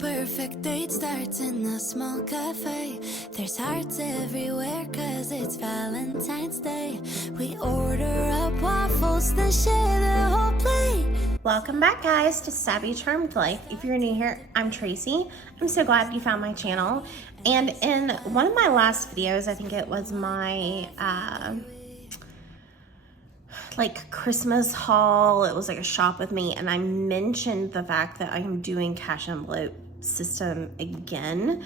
perfect date starts in a small cafe. There's hearts everywhere cause it's Valentine's Day. We order up waffles, then share the whole plate. Welcome back, guys, to Savvy Charmed Life. If you're new here, I'm Tracy. I'm so glad you found my channel. And in one of my last videos, I think it was my Christmas haul. It was like a shop with me, and I mentioned the fact that I am doing cash envelope system again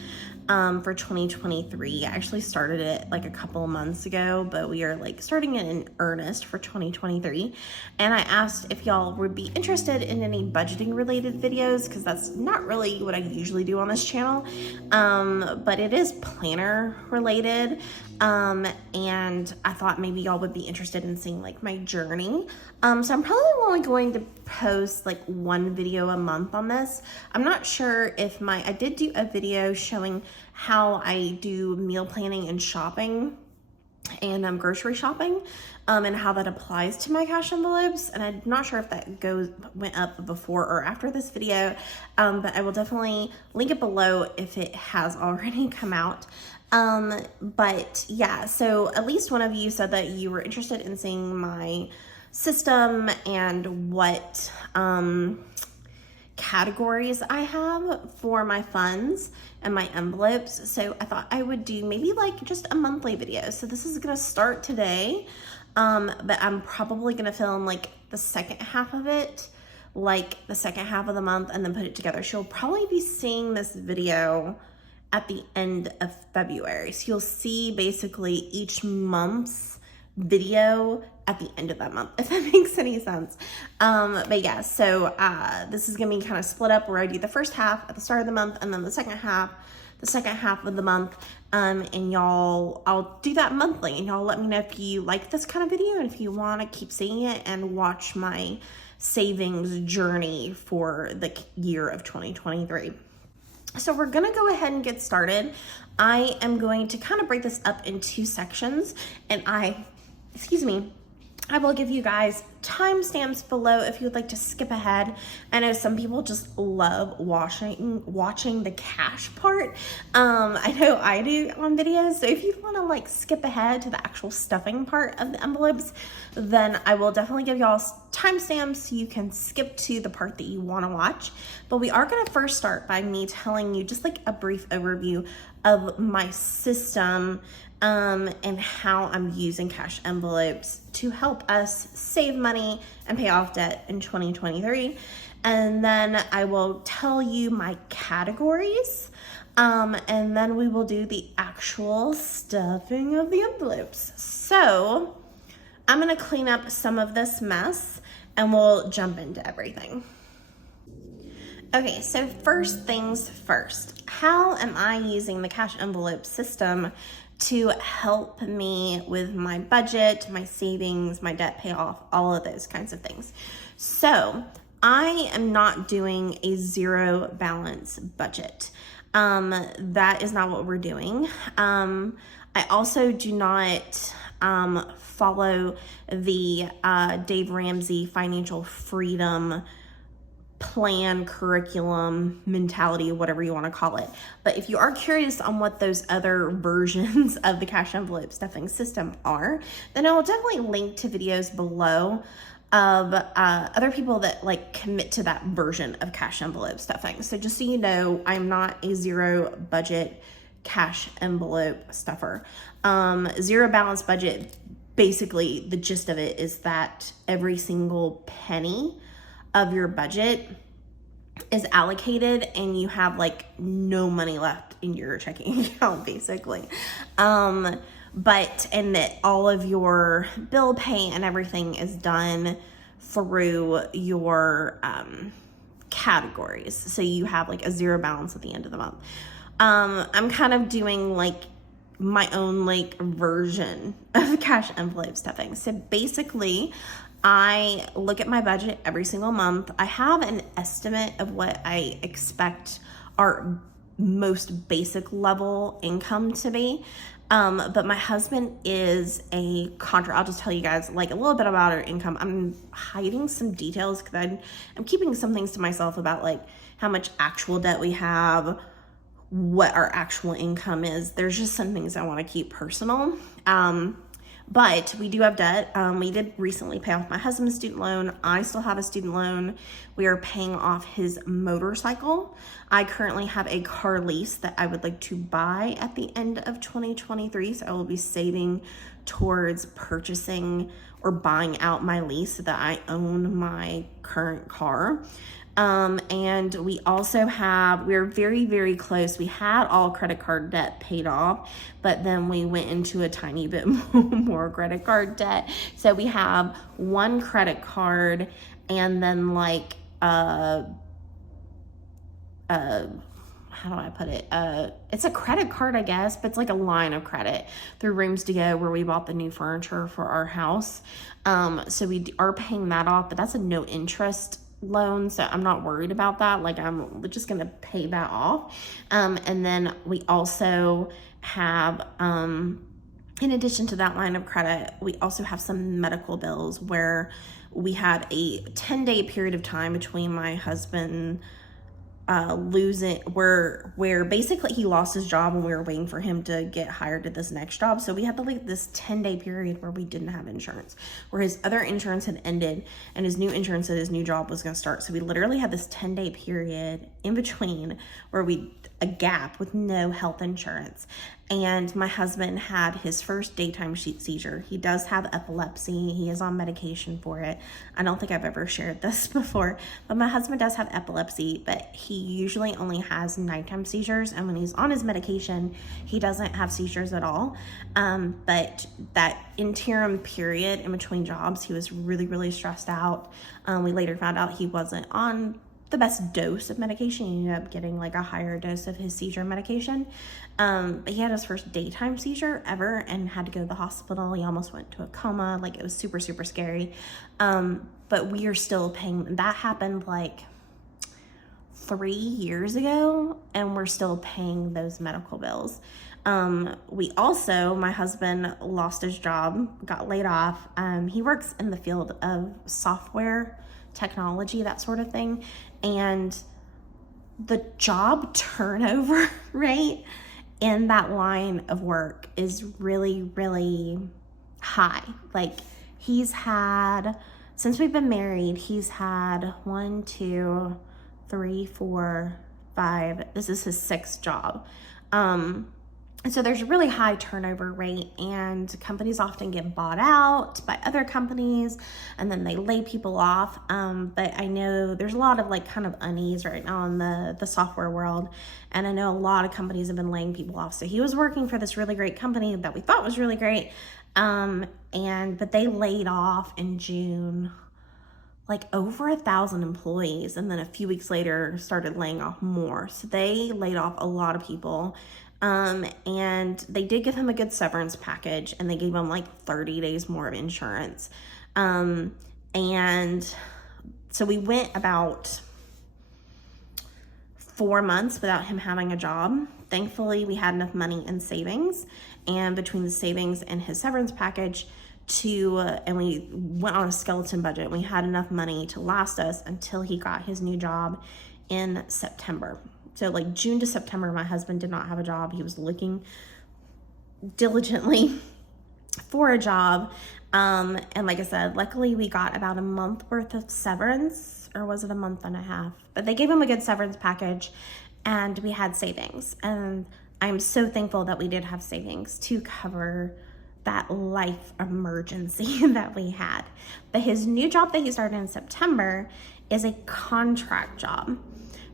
for 2023. I actually started it like a couple of months ago, but we are like starting it in earnest for 2023. And I asked if y'all would be interested in any budgeting related videos, because that's not really what I usually do on this channel, but it is planner related. And I thought maybe y'all would be interested in seeing like my journey. So I'm probably only going to post like one video a month on this. I'm not sure if I did do a video showing how I do meal planning and shopping and grocery shopping, and how that applies to my cash envelopes. And I'm not sure if that went up before or after this video, but I will definitely link it below if it has already come out. But yeah, so at least one of you said that you were interested in seeing my system and what categories I have for my funds and my envelopes. So I thought I would do maybe like just a monthly video. So this is gonna start today, but I'm probably gonna film like the second half of it, like the second half of the month, and then put it together. So you'll probably be seeing this video at the end of February. So you'll see basically each month's video at the end of that month, if that makes any sense. But yeah, so this is gonna be kind of split up where I do the first half at the start of the month and then the second half of the month. And I'll do that monthly, and y'all let me know if you like this kind of video and if you wanna keep seeing it and watch my savings journey for the year of 2023. So we're gonna go ahead and get started. I am going to kind of break this up in two sections, and I will give you guys timestamps below if you would like to skip ahead. I know some people just love watching the cash part. I know I do on videos. So if you want to like skip ahead to the actual stuffing part of the envelopes, then I will definitely give y'all timestamps so you can skip to the part that you want to watch. But we are going to first start by me telling you just like a brief overview of my system, and how I'm using cash envelopes to help us save money and pay off debt in 2023. And then I will tell you my categories, and then we will do the actual stuffing of the envelopes. So I'm gonna clean up some of this mess and we'll jump into everything. Okay, so first things first, how am I using the cash envelope system to help me with my budget, my savings, my debt payoff, all of those kinds of things? So I am not doing a zero balance budget. That is not what we're doing. I also do not follow the Dave Ramsey financial freedom plan, curriculum, mentality, whatever you want to call it. But if you are curious on what those other versions of the cash envelope stuffing system are, then I will definitely link to videos below of other people that like commit to that version of cash envelope stuffing. So just so you know, I'm not a zero budget cash envelope stuffer. Zero balance budget, basically the gist of it is that every single penny of your budget is allocated and you have like no money left in your checking account, basically. And that all of your bill pay and everything is done through your categories. So you have like a zero balance at the end of the month. I'm kind of doing like my own like version of cash envelope stuffing. So basically, I look at my budget every single month. I have an estimate of what I expect our most basic level income to be. But my husband is a contractor. I'll just tell you guys like a little bit about our income. I'm hiding some details because I'm keeping some things to myself about like how much actual debt we have, what our actual income is. There's just some things I want to keep personal. But we do have debt. We did recently pay off my husband's student loan. I still have a student loan. We are paying off his motorcycle. I currently have a car lease that I would like to buy at the end of 2023. So I will be saving towards purchasing or buying out my lease so that I own my current car. And we also we're very, very close. We had all credit card debt paid off, but then we went into a tiny bit more credit card debt. So we have one credit card and then like, how do I put it? It's a credit card, I guess, but it's like a line of credit through Rooms to Go where we bought the new furniture for our house. So we are paying that off, but that's a no interest loan, so I'm not worried about that. Like I'm just gonna pay that off. And then we also have, in addition to that line of credit, we also have some medical bills where we had a 10-day period of time between my husband losing where basically he lost his job and we were waiting for him to get hired to this next job. So we had to leave this 10-day period where we didn't have insurance, where his other insurance had ended and his new insurance at his new job was going to start. So we literally had this 10-day period in between where a gap with no health insurance. And my husband had his first daytime seizure. He does have epilepsy. He is on medication for it. I don't think I've ever shared this before, but my husband does have epilepsy, but he usually only has nighttime seizures. And when he's on his medication, he doesn't have seizures at all. But that interim period in between jobs, he was really, really stressed out. We later found out he wasn't on the best dose of medication. He ended up getting like a higher dose of his seizure medication. But he had his first daytime seizure ever and had to go to the hospital. He almost went to a coma. Like it was super, super scary. But we are still paying. That happened like 3 years ago and we're still paying those medical bills. My husband lost his job, got laid off. He works in the field of software technology, that sort of thing. And the job turnover rate in that line of work is really, really high. Like since we've been married, he's had 1, 2, 3, 4, 5. This is his 6th job. And so there's a really high turnover rate and companies often get bought out by other companies and then they lay people off. But I know there's a lot of like kind of unease right now in the software world. And I know a lot of companies have been laying people off. So he was working for this really great company that we thought was really great. But they laid off in June, like over 1,000 employees. And then a few weeks later started laying off more. So they laid off a lot of people. And they did give him a good severance package and they gave him like 30 days more of insurance. And so we went about 4 months without him having a job. Thankfully, we had enough money in savings, and between the savings and his severance package and we went on a skeleton budget. We had enough money to last us until he got his new job in September. So like June to September, my husband did not have a job. He was looking diligently for a job. And like I said, luckily we got about a month worth of severance, or was it a month and a half? But they gave him a good severance package and we had savings. And I'm so thankful that we did have savings to cover that life emergency that we had. But his new job that he started in September is a contract job.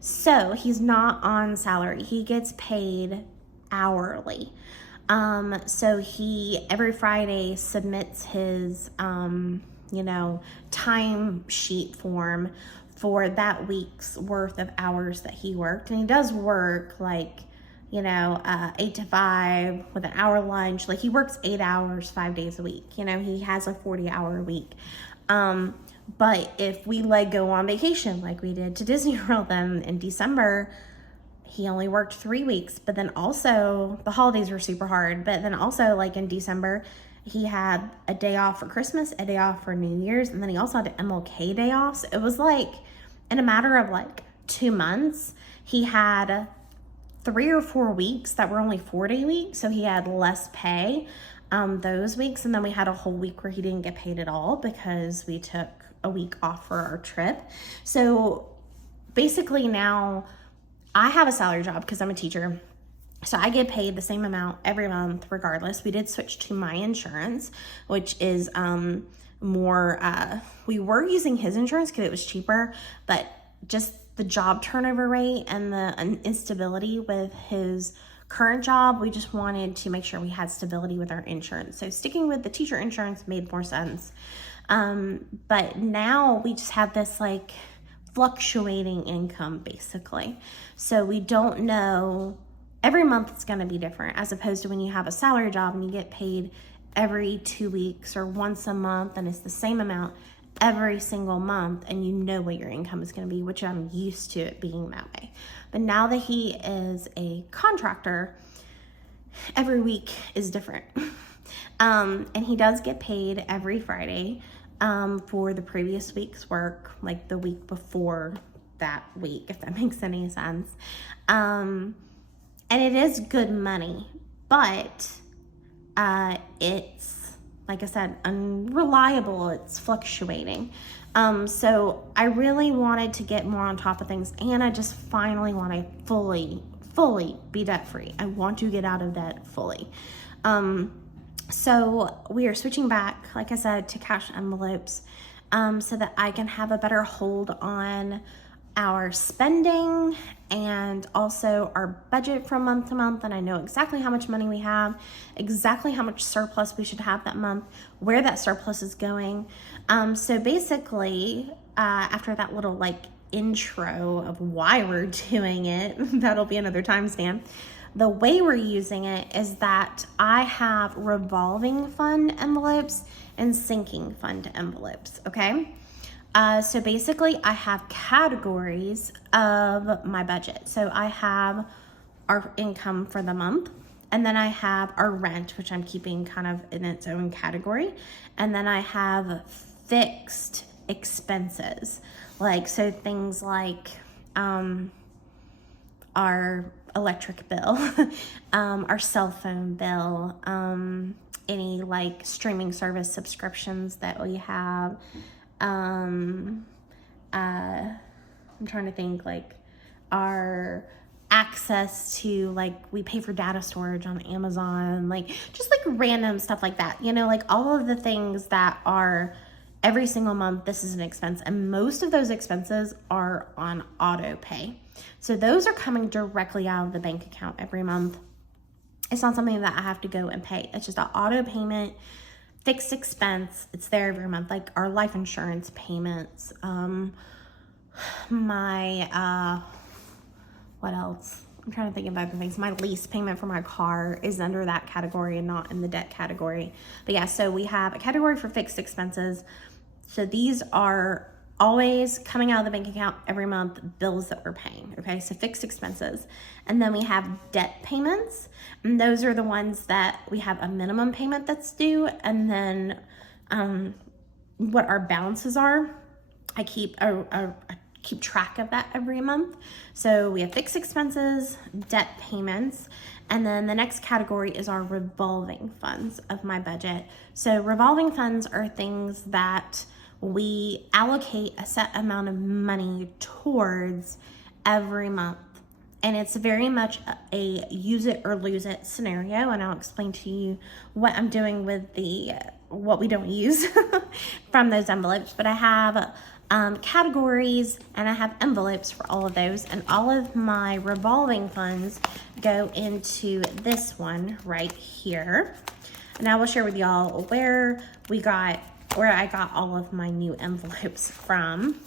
So he's not on salary. He gets paid hourly. So he every Friday submits his, time sheet form for that week's worth of hours that he worked. And he does work 8 to 5 with an hour lunch. Like he works 8 hours, 5 days a week. He has a 40-hour week. But if we go on vacation like we did to Disney World in December, he only worked 3 weeks, but then also the holidays were super hard. But then also like in December, he had a day off for Christmas, a day off for New Year's, and then he also had an MLK day off. So it was like in a matter of like 2 months, he had 3 or 4 weeks that were only 4-day weeks. So he had less pay those weeks. And then we had a whole week where he didn't get paid at all because we took a week off for our trip. So basically now I have a salary job because I'm a teacher. So I get paid the same amount every month regardless. We did switch to my insurance, which is more, we were using his insurance because it was cheaper, but just the job turnover rate and the instability with his current job, we just wanted to make sure we had stability with our insurance. So sticking with the teacher insurance made more sense. But now we just have this like fluctuating income basically. So we don't know, every month it's going to be different as opposed to when you have a salary job and you get paid every 2 weeks or once a month and it's the same amount every single month and you know what your income is going to be, which I'm used to it being that way. But now that he is a contractor, every week is different. And he does get paid every Friday for the previous week's work, like the week before that week, if that makes any sense. And it is good money, but it's, like I said, unreliable. It's fluctuating. So I really wanted to get more on top of things, and I just finally want to fully be debt free. I want to get out of debt fully. So we are switching back, like I said, to cash envelopes, so that I can have a better hold on our spending and also our budget from month to month. And I know exactly how much money we have, exactly how much surplus we should have that month, where that surplus is going. So basically, after that little like intro of why we're doing it, that'll be another timestamp. The way we're using it is that I have revolving fund envelopes and sinking fund envelopes, okay? So basically I have categories of my budget. So I have our income for the month, and then I have our rent, which I'm keeping kind of in its own category. And then I have fixed expenses, like, so things like, our electric bill, our cell phone bill, any like streaming service subscriptions that we have. I'm trying to think, like our access to, like, we pay for data storage on Amazon, like just like random stuff like that, you know, like all of the things that are every single month, this is an expense. And most of those expenses are on auto pay. So those are coming directly out of the bank account every month. It's not something that I have to go and pay. It's just an auto payment, fixed expense. It's there every month, like our life insurance payments, my, what else? I'm trying to think of other things. My lease payment for my car is under that category and not in the debt category. But yeah, so we have a category for fixed expenses. So these are always coming out of the bank account every month, bills that we're paying, okay? So fixed expenses. And then we have debt payments, and those are the ones that we have a minimum payment that's due, and then what our balances are. I keep keep track of that every month. So we have fixed expenses, debt payments, and then the next category is our revolving funds of my budget. So revolving funds are things that we allocate a set amount of money towards every month. And it's very much a use it or lose it scenario. And I'll explain to you what I'm doing with what we don't use from those envelopes. But I have categories and I have envelopes for all of those. And all of my revolving funds go into this one right here. And I will share with y'all where I got all of my new envelopes from.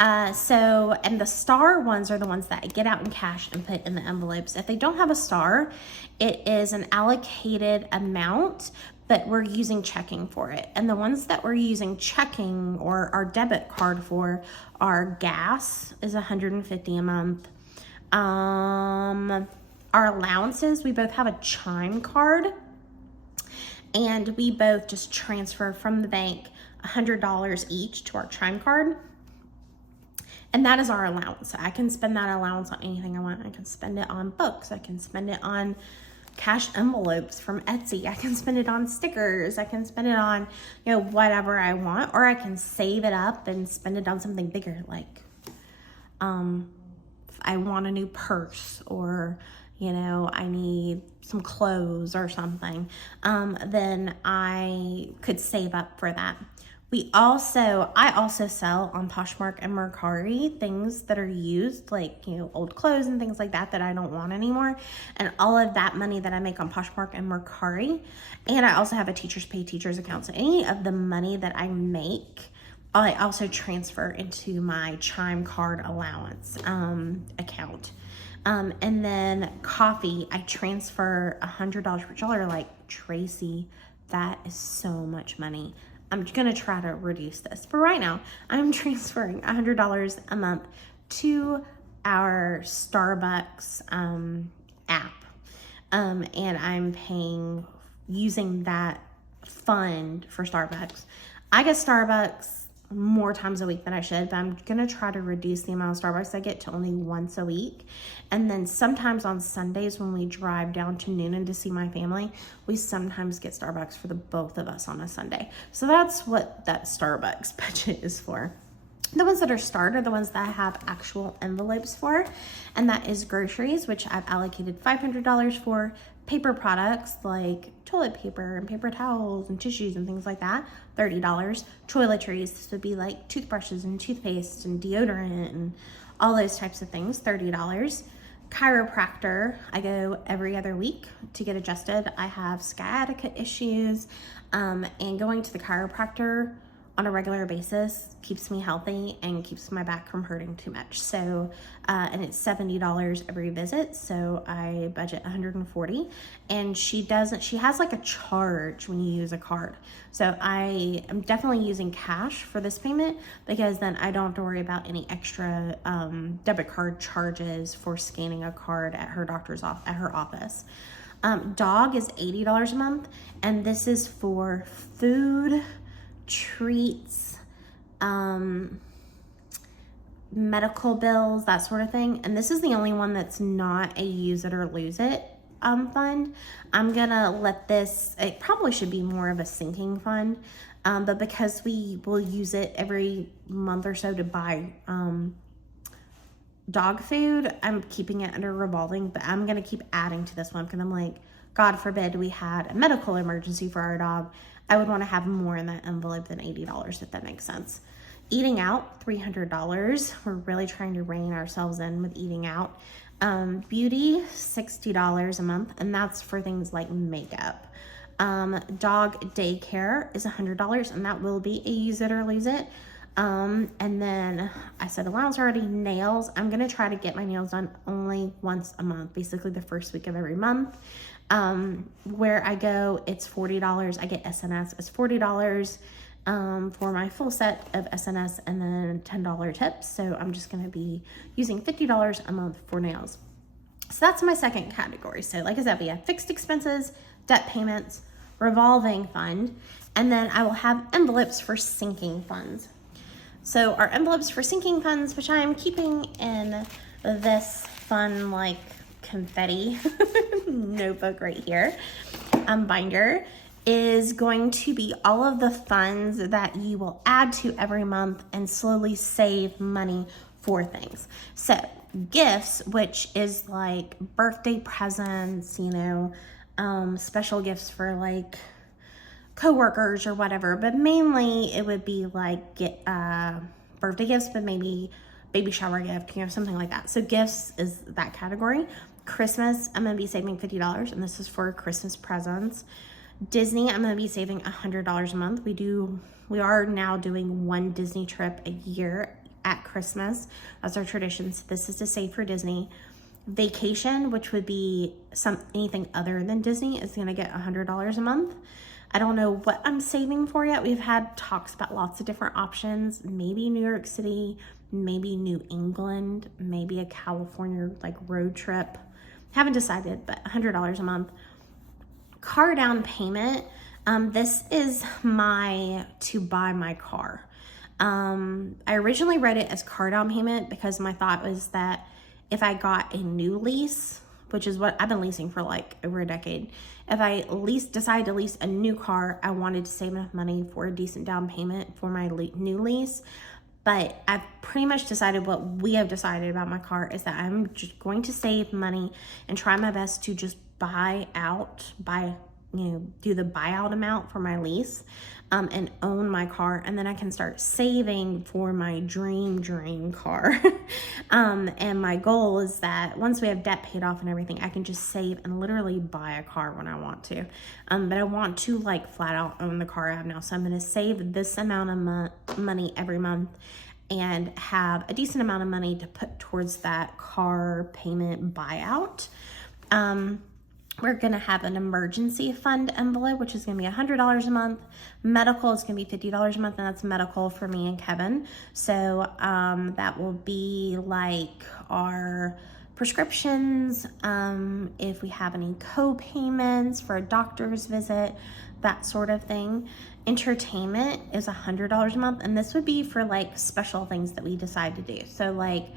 And the star ones are the ones that I get out in cash and put in the envelopes. If they don't have a star, it is an allocated amount, but we're using checking for it. And the ones that we're using checking or our debit card for are gas is $150 a month. Our allowances, we both have a Chime card, and we both just transfer from the bank $100 each to our Chime card. And that is our allowance. So I can spend that allowance on anything I want. I can spend it on books. I can spend it on cash envelopes from Etsy. I can spend it on stickers. I can spend it on, whatever I want, or I can save it up and spend it on something bigger. Like, if I want a new purse, or, I need some clothes or something, then I could save up for that. I also sell on Poshmark and Mercari things that are used, like, old clothes and things like that I don't want anymore. And all of that money that I make on Poshmark and Mercari, and I also have a Teachers Pay Teachers account. So any of the money that I make, I also transfer into my Chime card allowance account. And then coffee, I transfer $100, which y'all are like, Tracy, that is so much money. I'm going to try to reduce this. For right now, I'm transferring $100 a month to our Starbucks app. And I'm paying using that fund for Starbucks. I get Starbucks more times a week than I should, but I'm going to try to reduce the amount of Starbucks I get to only once a week. And then sometimes on Sundays when we drive down to Noonan to see my family, we sometimes get Starbucks for the both of us on a Sunday. So that's what that Starbucks budget is for. The ones that are starred are the ones that I have actual envelopes for, and that is groceries, which I've allocated $500 for. Paper products like toilet paper and paper towels and tissues and things like that, $30. Toiletries, this would be like toothbrushes and toothpaste and deodorant and all those types of things, $30. Chiropractor, I go every other week to get adjusted. I have sciatica issues, and going to the chiropractor on a regular basis keeps me healthy and keeps my back from hurting too much. So, and it's $70 every visit. So I budget $140, and she has like a charge when you use a card. So I am definitely using cash for this payment, because then I don't have to worry about any extra debit card charges for scanning a card at her office. Dog is $80 a month, and this is for food, treats, medical bills, that sort of thing. And this is the only one that's not a use it or lose it fund. I'm gonna let this, it probably should be more of a sinking fund, but because we will use it every month or so to buy dog food, I'm keeping it under revolving. But I'm gonna keep adding to this one, because I'm like, God forbid we had a medical emergency for our dog, I would want to have more in that envelope than $80, if that makes sense. Eating out, $300. We're really trying to rein ourselves in with eating out. Beauty, $60 a month, and that's for things like makeup. Dog daycare is $100, and that will be a use it or lose it. And then I said allowance already. Nails, I'm going to try to get my nails done only once a month, basically the first week of every month. Where I go, it's $40. I get SNS, it's $40 for my full set of SNS, and then $10 tips. So I'm just going to be using $50 a month for nails. So that's my second category. So like I said, we have fixed expenses, debt payments, revolving fund, and then I will have envelopes for sinking funds. So our envelopes for sinking funds, which I am keeping in this fun, like, confetti notebook right here, binder, is going to be all of the funds that you will add to every month and slowly save money for things. So gifts, which is like birthday presents, special gifts for like coworkers or whatever, but mainly it would be like birthday gifts, but maybe baby shower gift, something like that. So gifts is that category. Christmas, I'm going to be saving $50, and this is for Christmas presents. Disney, I'm going to be saving $100 a month. We are now doing one Disney trip a year at Christmas. That's our tradition. So this is to save for Disney. Vacation, which would be anything other than Disney, is going to get $100 a month. I don't know what I'm saving for yet. We've had talks about lots of different options, maybe New York City, maybe New England, maybe a California like road trip. Haven't decided, but $100 a month. Car down payment. This is to buy my car. I originally wrote it as car down payment because my thought was that if I got a new lease, which is what I've been leasing for like over a decade, if I decided to lease a new car, I wanted to save enough money for a decent down payment for my new lease. But I've pretty much decided what we have decided about my car is that I'm just going to save money and try my best to just do the buyout amount for my lease, and own my car, and then I can start saving for my dream car. And my goal is that once we have debt paid off and everything, I can just save and literally buy a car when I want to. But I want to like flat out own the car I have now. So I'm going to save this amount of money every month and have a decent amount of money to put towards that car payment buyout. We're going to have an emergency fund envelope, which is going to be $100 a month. Medical is going to be $50 a month, and that's medical for me and Kevin. So that will be like our prescriptions, if we have any co-payments for a doctor's visit, that sort of thing. Entertainment is $100 a month, and this would be for like special things that we decide to do. So like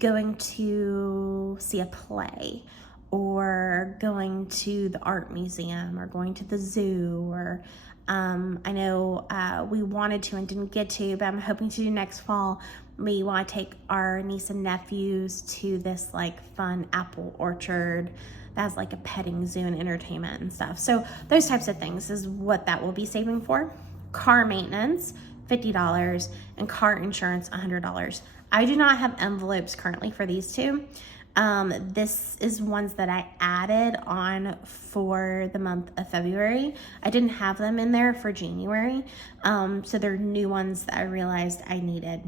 going to see a play, or going to the art museum, or going to the zoo, or I know we wanted to and didn't get to, but I'm hoping to do next fall. We want to take our niece and nephews to this like fun apple orchard that's like a petting zoo and entertainment and stuff. So those types of things is what that will be saving for. Car maintenance, $50, and car insurance, $100. I do not have envelopes currently for these two. This is ones that I added on for the month of February. I didn't have them in there for January. So they're new ones that I realized I needed.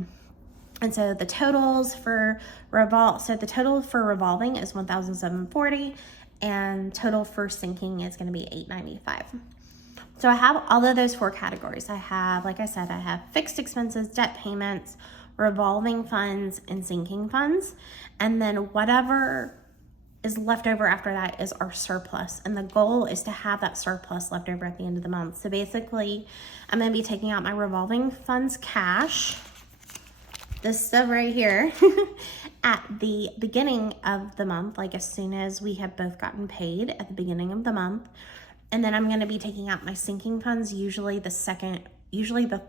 And so the totals for revolving is $1,740, and total for sinking is going to be $895. So I have all of those 4 categories. I have, like I said, I have fixed expenses, debt payments, revolving funds, and sinking funds. And then whatever is left over after that is our surplus. And the goal is to have that surplus left over at the end of the month. So basically, I'm going to be taking out my revolving funds cash, this stuff right here, at the beginning of the month, like as soon as we have both gotten paid at the beginning of the month. And then I'm going to be taking out my sinking funds, usually the 3rd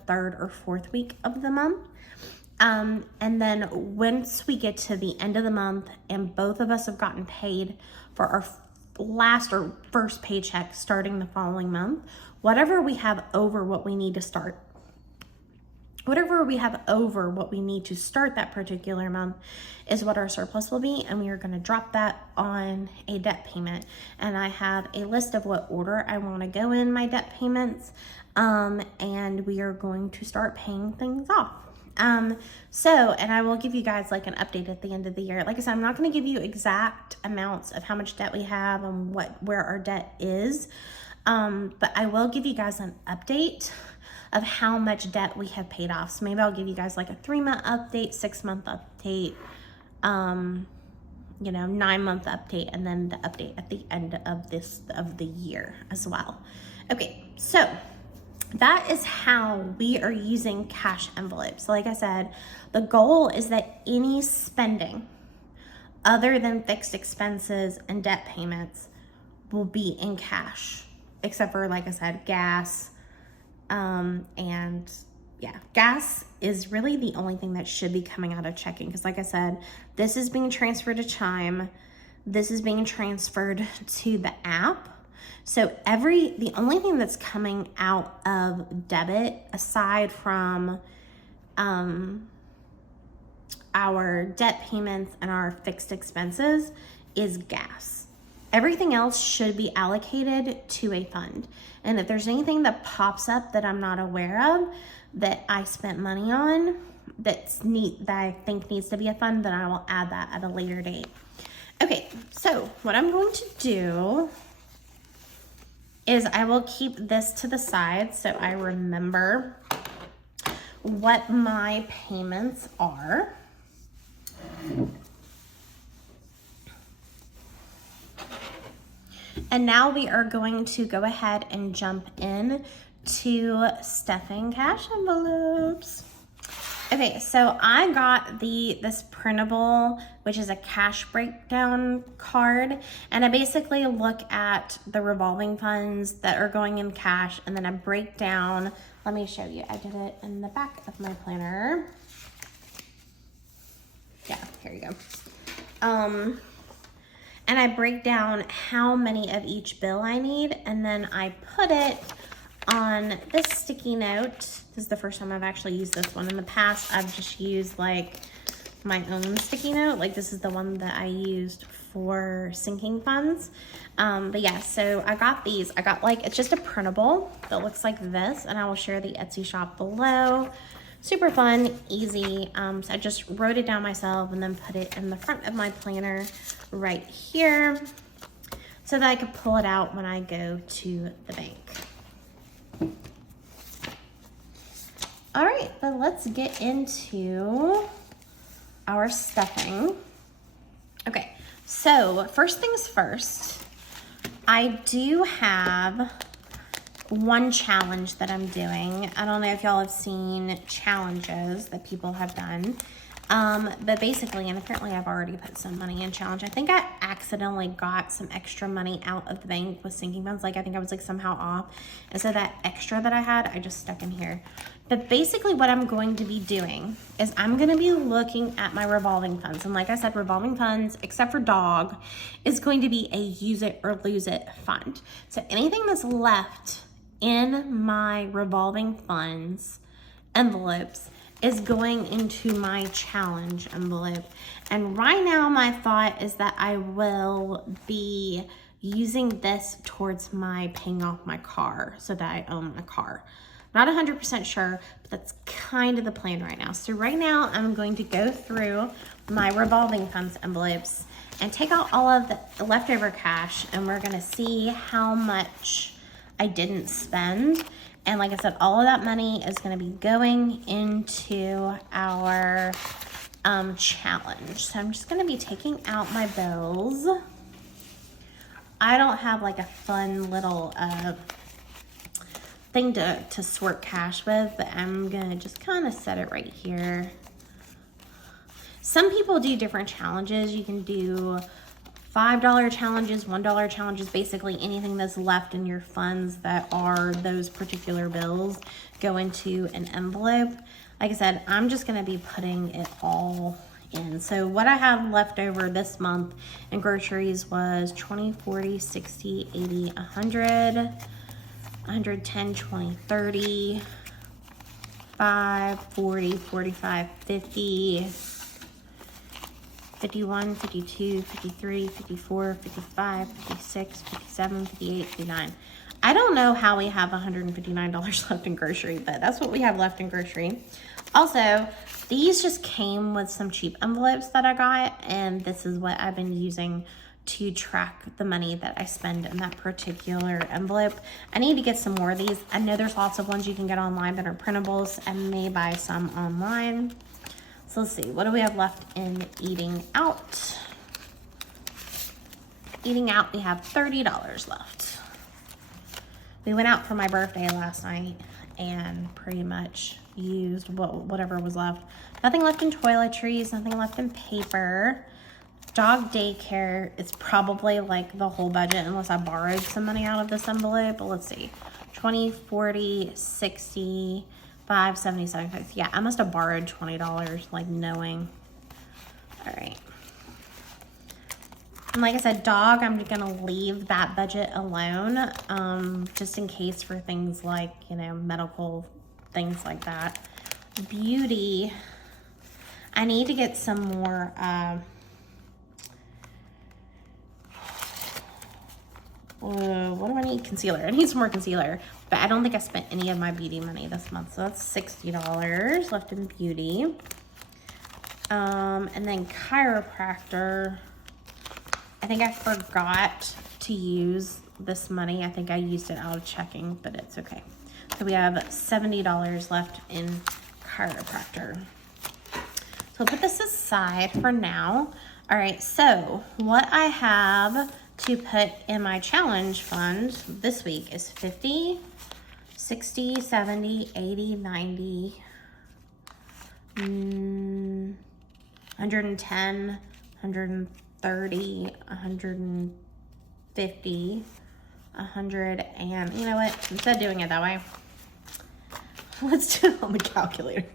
or 4th week of the month. And then once we get to the end of the month and both of us have gotten paid for our last or first paycheck starting the following month, whatever we have over what we need to start that particular month is what our surplus will be, and we are going to drop that on a debt payment. And I have a list of what order I want to go in my debt payments, and we are going to start paying things off. And I will give you guys like an update at the end of the year. Like I said, I'm not going to give you exact amounts of how much debt we have and where our debt is. But I will give you guys an update of how much debt we have paid off. So maybe I'll give you guys like a 3-month update, 6-month update, 9-month update, and then the update at the end of the year as well. Okay, so that is how we are using cash envelopes. Like I said, the goal is that any spending other than fixed expenses and debt payments will be in cash, except for, like I said, gas. Gas is really the only thing that should be coming out of checking. Because like I said, this is being transferred to Chime. This is being transferred to the app. So the only thing that's coming out of debit, aside from our debt payments and our fixed expenses, is gas. Everything else should be allocated to a fund. And if there's anything that pops up that I'm not aware of that I spent money on that I think needs to be a fund, then I will add that at a later date. Okay, so what I'm going to do is I will keep this to the side so I remember what my payments are. And now we are going to go ahead and jump in to stuffing cash envelopes. Okay, so I got this printable, which is a cash breakdown card, and I basically look at the revolving funds that are going in cash, and then I break down. Let me show you. I did it in the back of my planner. Yeah, here you go. And I break down how many of each bill I need, and then I put it on this sticky note. This is the first time I've actually used this one. In the past, I've just used like my own sticky note. Like this is the one that I used for sinking funds. But yeah, so I got these. I got like, it's just a printable that looks like this, and I will share the Etsy shop below. Super fun, easy. So I just wrote it down myself and then put it in the front of my planner right here so that I could pull it out when I go to the bank. All right, but let's get into our stuffing. Okay, so first things first, I do have one challenge that I'm doing. I don't know if y'all have seen challenges that people have done, but basically, and apparently I've already put some money in challenge. I think I accidentally got some extra money out of the bank with sinking funds. Like I think I was like somehow off, and so that extra that I had, I just stuck in here. But basically what I'm going to be doing is I'm going to be looking at my revolving funds. And like I said, revolving funds, except for dog, is going to be a use it or lose it fund. So anything that's left in my revolving funds envelopes is going into my challenge envelope. And right now my thought is that I will be using this towards my paying off my car so that I own a car. Not 100% sure, but that's kind of the plan right now. So right now I'm going to go through my revolving funds envelopes and take out all of the leftover cash, and we're gonna see how much I didn't spend. And like I said, all of that money is gonna be going into our challenge. So I'm just gonna be taking out my bills. I don't have like a fun little thing to sort cash with, but I'm gonna just kind of set it right here. Some people do different challenges. You can do $5 challenges, $1 challenges, basically anything that's left in your funds that are those particular bills go into an envelope. Like I said, I'm just gonna be putting it all in. So what I have left over this month in groceries was 20, 40, 60, 80, 100, 110, 20, 30, 5, 40, 45, 50, 51, 52, 53, 54, 55, 56, 57, 58, 59. I don't know how we have $159 left in grocery, but that's what we have left in grocery. Also, these just came with some cheap envelopes that I got, and this is what I've been using to track the money that I spend in that particular envelope. I need to get some more of these. I know there's lots of ones you can get online that are printables. I may buy some online. So let's see, what do we have left in eating out? Eating out, we have $30 left. We went out for my birthday last night and pretty much used whatever was left. Nothing left in toiletries, nothing left in paper. Dog daycare is probably like the whole budget unless I borrowed some money out of this envelope. But let's see, 20, 40, 60, 5, 70, 75. Yeah, I must have borrowed $20, like knowing. All right. And like I said, dog, I'm gonna leave that budget alone, just in case for things like, you know, medical things like that. Beauty, I need to get some more, what do I need? Concealer. I need some more concealer, but I don't think I spent any of my beauty money this month. So that's $60 left in beauty. And then chiropractor, I think I forgot to use this money. I think I used it out of checking, but it's okay. So we have $70 left in chiropractor. So I'll put this aside for now. All right, so what I have to put in my challenge fund this week is 50, 60, 70, 80, 90, 110, 130, 150, 100, and you know what? Instead of doing it that way, let's do it on the calculator.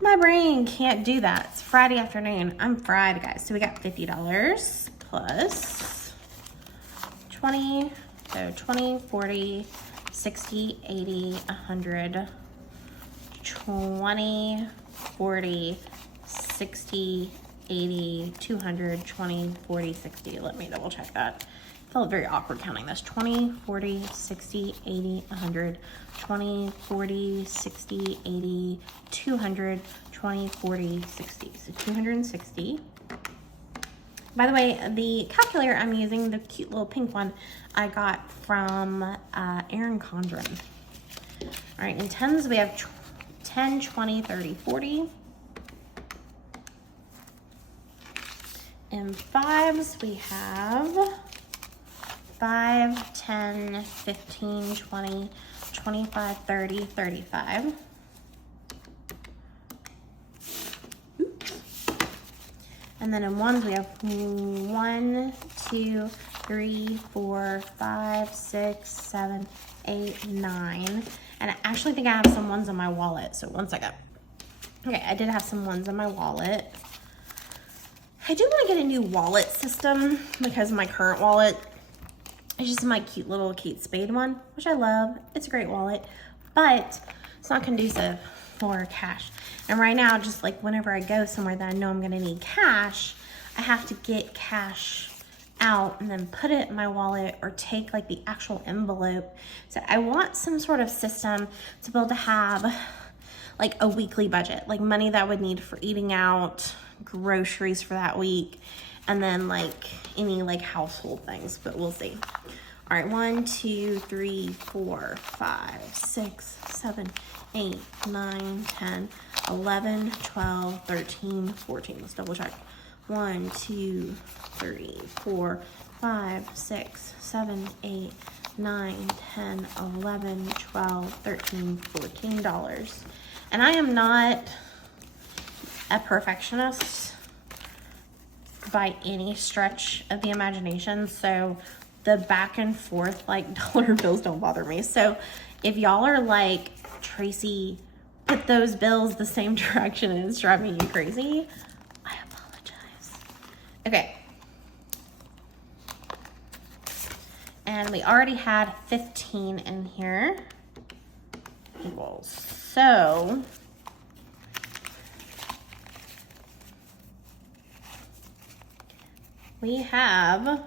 My brain can't do that. It's Friday afternoon. I'm fried, guys. So we got $50 plus 20, so 20, 40, 60, 80, 100, 20, 40, 60, 80, 200, 20, 40, 60. Let me double check that. I felt very awkward counting this. 20, 40, 60, 80, 100, 20, 40, 60, 80, 200, 20, 40, 60. So 260. By the way, the calculator I'm using, the cute little pink one, I got from Erin Condren. All right, in tens, we have 10, 20, 30, 40. In fives, we have 5, 10, 15, 20, 25, 30, 35. Oops. And then in ones, we have 1, 2, 3, 4, 5, 6, 7, 8, 9. And I actually think I have some ones in my wallet. So one second. Okay, I did have some ones in my wallet. I do want to get a new wallet system because my current wallet is just my cute little Kate Spade one, which I love. It's a great wallet, but it's not conducive for cash. And right now, just like whenever I go somewhere that I know I'm gonna need cash, I have to get cash out and then put it in my wallet or take like the actual envelope. So I want some sort of system to be able to have like a weekly budget, like money that I would need for eating out, groceries for that week, and then like any like household things, but we'll see. All right, 1, 2, 3, 4, 5, 6, 7, 8, 9, 10, 11, 12, 13, 14. Let's double check. 1, 2, 3, 4, 5, 6, 7, 8, 9, 10, 11, 12, 13, $14. And I am not a perfectionist by any stretch of the imagination, so the back and forth like dollar bills don't bother me. So if y'all are like, Tracy, put those bills the same direction and it's driving you crazy, I apologize. Okay. And we already had 15 in here. Equals. So we have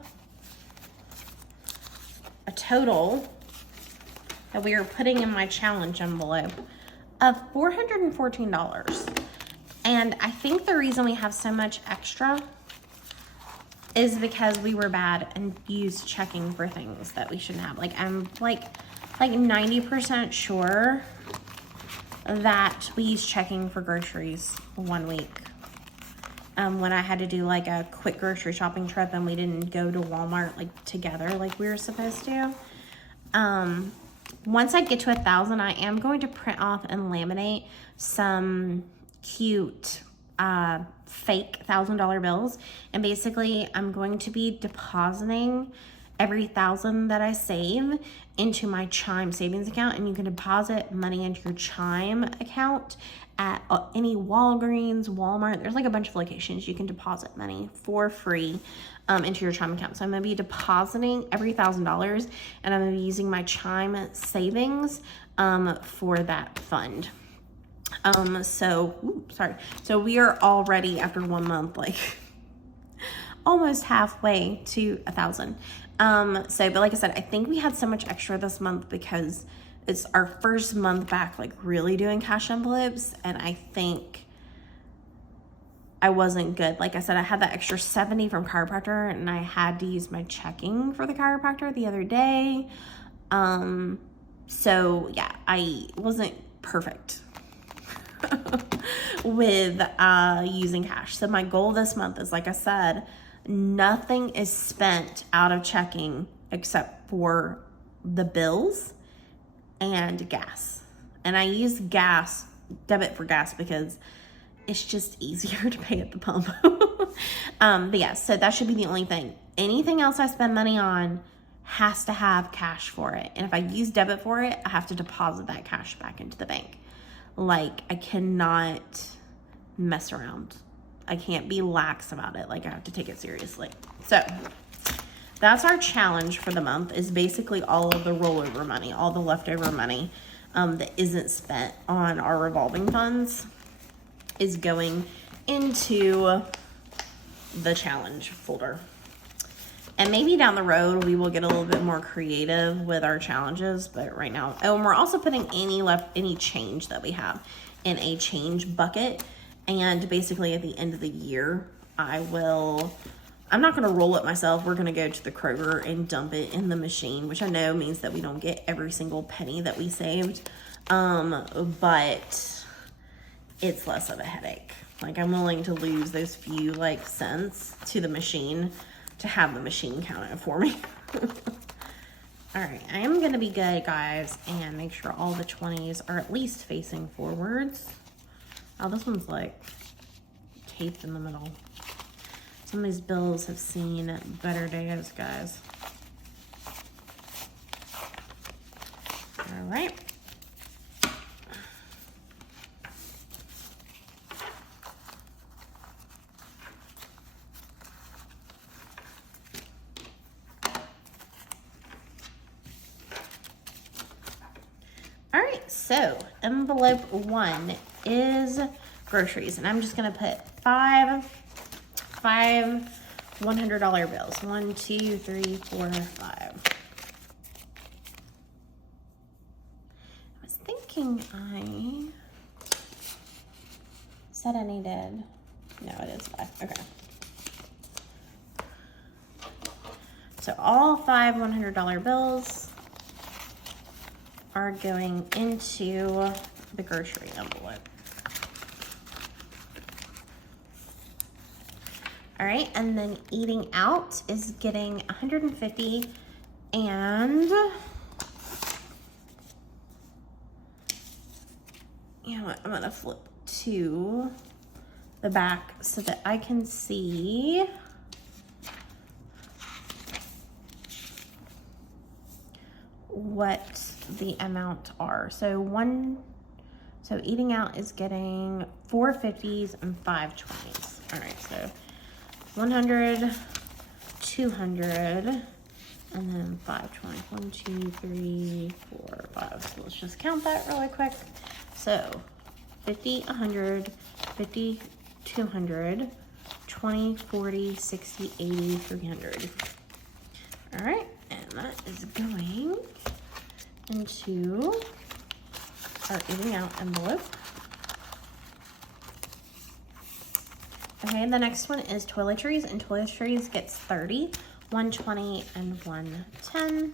a total that we are putting in my challenge envelope of $414. And I think the reason we have so much extra is because we were bad and used checking for things that we shouldn't have. Like I'm like 90% sure that we used checking for groceries one week. When I had to do like a quick grocery shopping trip and we didn't go to Walmart like together like we were supposed to. Once I get to 1,000, I am going to print off and laminate some cute fake $1,000 bills. And basically I'm going to be depositing every $1,000 that I save into my Chime savings account, and you can deposit money into your Chime account at any Walgreens, Walmart. There's like a bunch of locations you can deposit money for free into your Chime account. So I'm gonna be depositing every $1,000, and I'm gonna be using my Chime savings for that fund. So we are already, after 1 month, like almost halfway to 1,000. But like I said, I think we had so much extra this month because it's our first month back, like really doing cash envelopes. And I think I wasn't good. Like I said, I had that extra 70 from chiropractor, and I had to use my checking for the chiropractor the other day. So yeah, I wasn't perfect with using cash. So my goal this month is, like I said, nothing is spent out of checking except for the bills and gas. And I use debit for gas because it's just easier to pay at the pump. But yeah, so that should be the only thing. Anything else I spend money on has to have cash for it. And if I use debit for it, I have to deposit that cash back into the bank. Like, I cannot mess around. I can't be lax about it. Like, I have to take it seriously. So that's our challenge for the month, is basically all of the rollover money, all the leftover money that isn't spent on our revolving funds is going into the challenge folder. And maybe down the road, we will get a little bit more creative with our challenges. But right now, and we're also putting any change that we have in a change bucket. And basically at the end of the year, I'm not going to roll it myself. We're going to go to the Kroger and dump it in the machine, which I know means that we don't get every single penny that we saved. But it's less of a headache. Like, I'm willing to lose those few cents to the machine to have the machine count it for me. All right, I am gonna be good, guys, and make sure all the 20s are at least facing forwards. Oh, this one's like caped in the middle. Some of these bills have seen better days, guys. All right. So envelope 1 is groceries, and I'm just gonna put five $100 bills. 1, 2, 3, 4, 5. I was thinking I said I needed, no, it is 5. Okay. So all 5 $100 bills are going into the grocery envelope. All right, and then eating out is getting 150, and you know what, I'm gonna flip to the back so that I can see what the amount are. So eating out is getting 4 50s and 5 20s. All right, so 100, 200, and then 520. 1, 2, 3, 4, 5. So let's just count that really quick. So 50, 100, 50, 200, 20, 40, 60, 80, 300. All right, and that is going into our eating out envelope. Okay, the next one is toiletries, and toiletries gets 30, 120, and 110.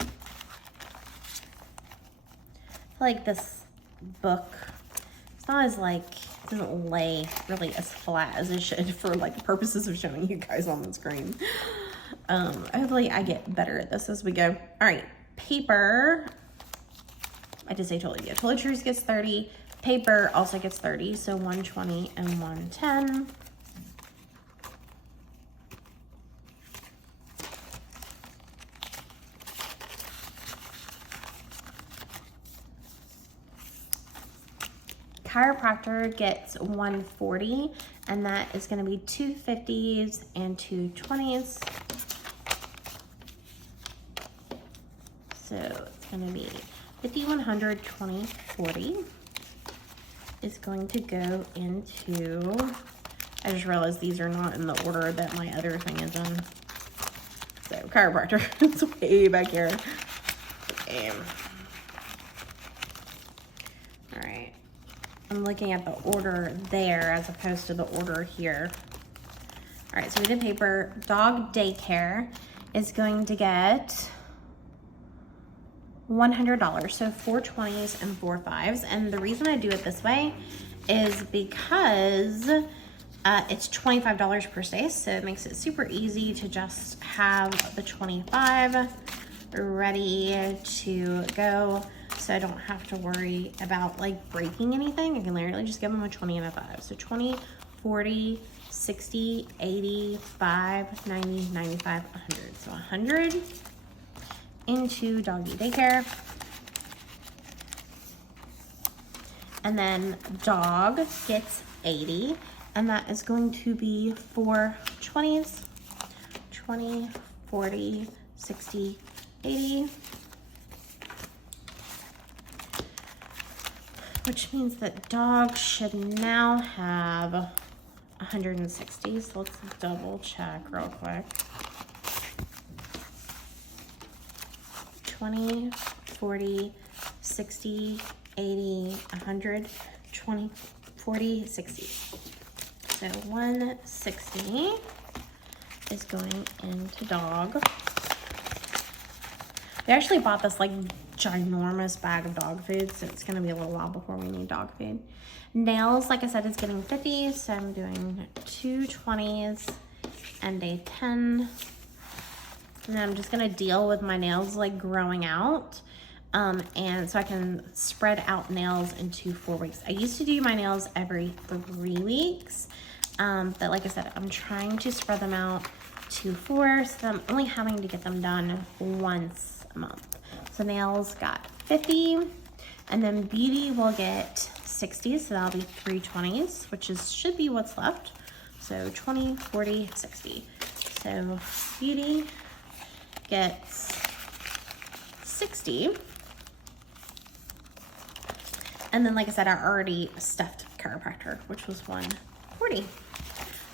I feel like this book, it's not as it doesn't lay really as flat as it should for the purposes of showing you guys on the screen. Hopefully I get better at this as we go. All right, paper, I did say toilet, yeah, toiletries gets 30, paper also gets 30, so 120 and 110. Chiropractor gets 140, and that is going to be 2 50s and 2 20s. So it's going to be 50, 100, 20, 40 is going to go into, I just realized these are not in the order that my other thing is in. So chiropractor, it's way back here. Okay. All right. I'm looking at the order there as opposed to the order here. All right, so we did paper. Dog daycare is going to get $100, so 4 20s and 4 5s. And the reason I do it this way is because it's $25 per space, so it makes it super easy to just have the 25 ready to go, so I don't have to worry about like breaking anything. I can literally just give them a 20 and a 5. So 20, 40, 60, 80, 5, 90, 95, 100. So 100 into doggy daycare. And then dog gets 80, and that is going to be 4 20s, 20, 40, 60, 80. Which means that dog should now have 160. So let's double check real quick. 20, 40, 60, 80, 100, 20, 40, 60. So 160 is going into dog. We actually bought this like ginormous bag of dog food, so it's gonna be a little while before we need dog food. Nails, like I said, is getting 50, so I'm doing 2 20s and a 10. And then I'm just gonna deal with my nails like growing out. And so I can spread out nails into 4 weeks. I used to do my nails every 3 weeks, but like I said, I'm trying to spread them out to 4, so I'm only having to get them done once a month. So nails got 50, and then beauty will get 60, so that'll be 3 20s, which should be what's left. So 20, 40, 60. So beauty gets 60. And then, like I said, I already stuffed chiropractor, which was 140.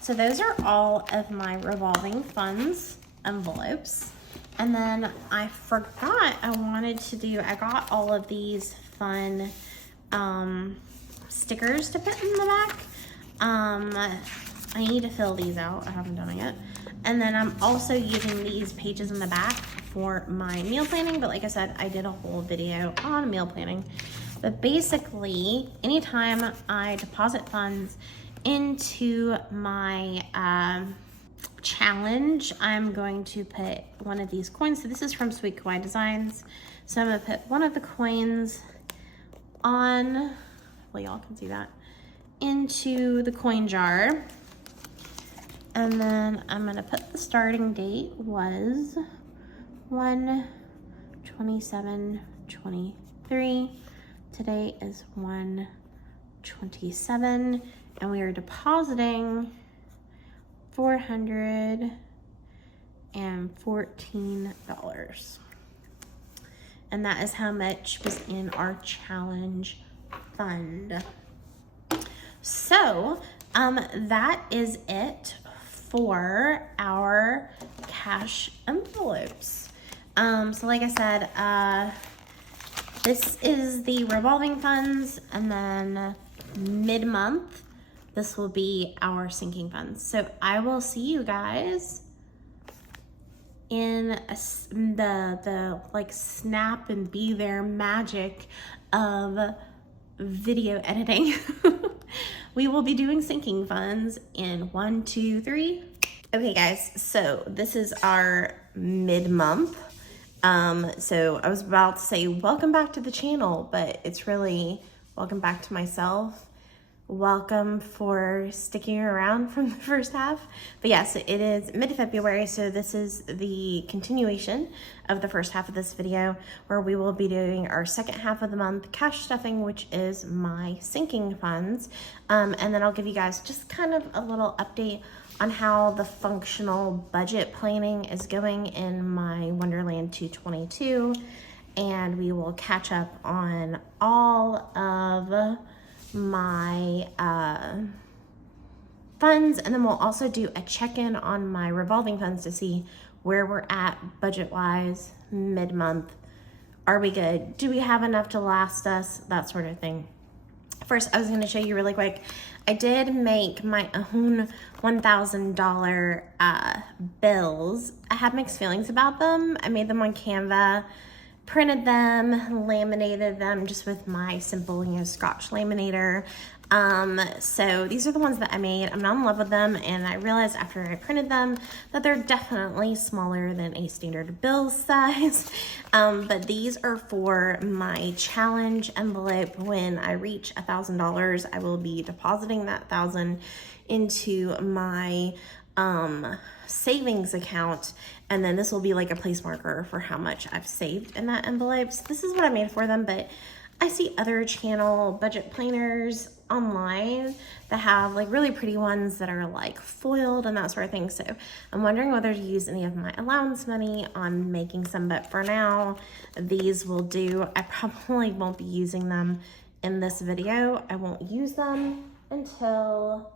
So those are all of my revolving funds envelopes. And then I forgot I got all of these fun stickers to put in the back. I need to fill these out. I haven't done it yet. And then I'm also using these pages in the back for my meal planning. But like I said, I did a whole video on meal planning. But basically, anytime I deposit funds into my challenge, I'm going to put one of these coins. So this is from Sweet Kawaii Designs. So I'm gonna put one of the coins on, well, y'all can see that, into the coin jar. And then I'm gonna put the starting date was 1/27/23. Today is 1/27, and we are depositing $414. And that is how much was in our challenge fund. So that is it for our cash envelopes. So like I said, this is the revolving funds, and then mid-month, this will be our sinking funds. So I will see you guys in the like snap and be there magic of video editing. We will be doing sinking funds in 1, 2, 3. Okay guys, so this is our mid-month. So I was about to say welcome back to the channel, but it's really welcome back to myself. Welcome for sticking around from the first half. But yeah, so it is mid-February, so this is the continuation of the first half of this video, where we will be doing our second half of the month cash stuffing, which is my sinking funds. And then I'll give you guys just kind of a little update on how the functional budget planning is going in my Wonderland 222, and we will catch up on all of my funds, and then we'll also do a check-in on my revolving funds to see where we're at budget-wise mid-month. Are we good? Do we have enough to last us? That sort of thing. First, I was going to show you really quick. I did make my own $1,000 bills. I had mixed feelings about them. I made them on Canva, printed them, laminated them just with my simple, Scotch laminator. So these are the ones that I made. I'm not in love with them, and I realized after I printed them that they're definitely smaller than a standard bill size. But these are for my challenge envelope. When I reach $1,000, I will be depositing that $1,000 into my savings account, and then this will be like a place marker for how much I've saved in that envelope. So this is what I made for them, but I see other channel budget planners online that have like really pretty ones that are like foiled and that sort of thing. So I'm wondering whether to use any of my allowance money on making some, but for now, these will do. I probably won't be using them in this video. I won't use them until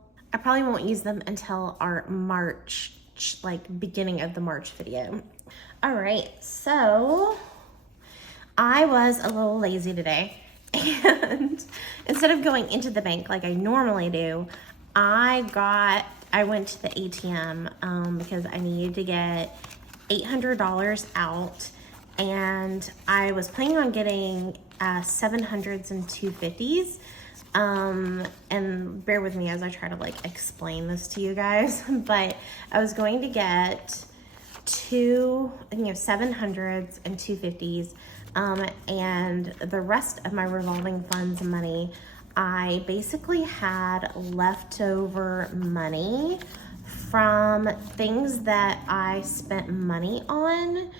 our March, like beginning of the March video. All right, so I was a little lazy today, and instead of going into the bank like I normally do, I went to the ATM because I needed to get $800 out, and I was planning on getting 700s and 250s. And bear with me as I try to like explain this to you guys, but I was going to get 700s and 250s, and the rest of my revolving funds money, I basically had leftover money from things that I spent money on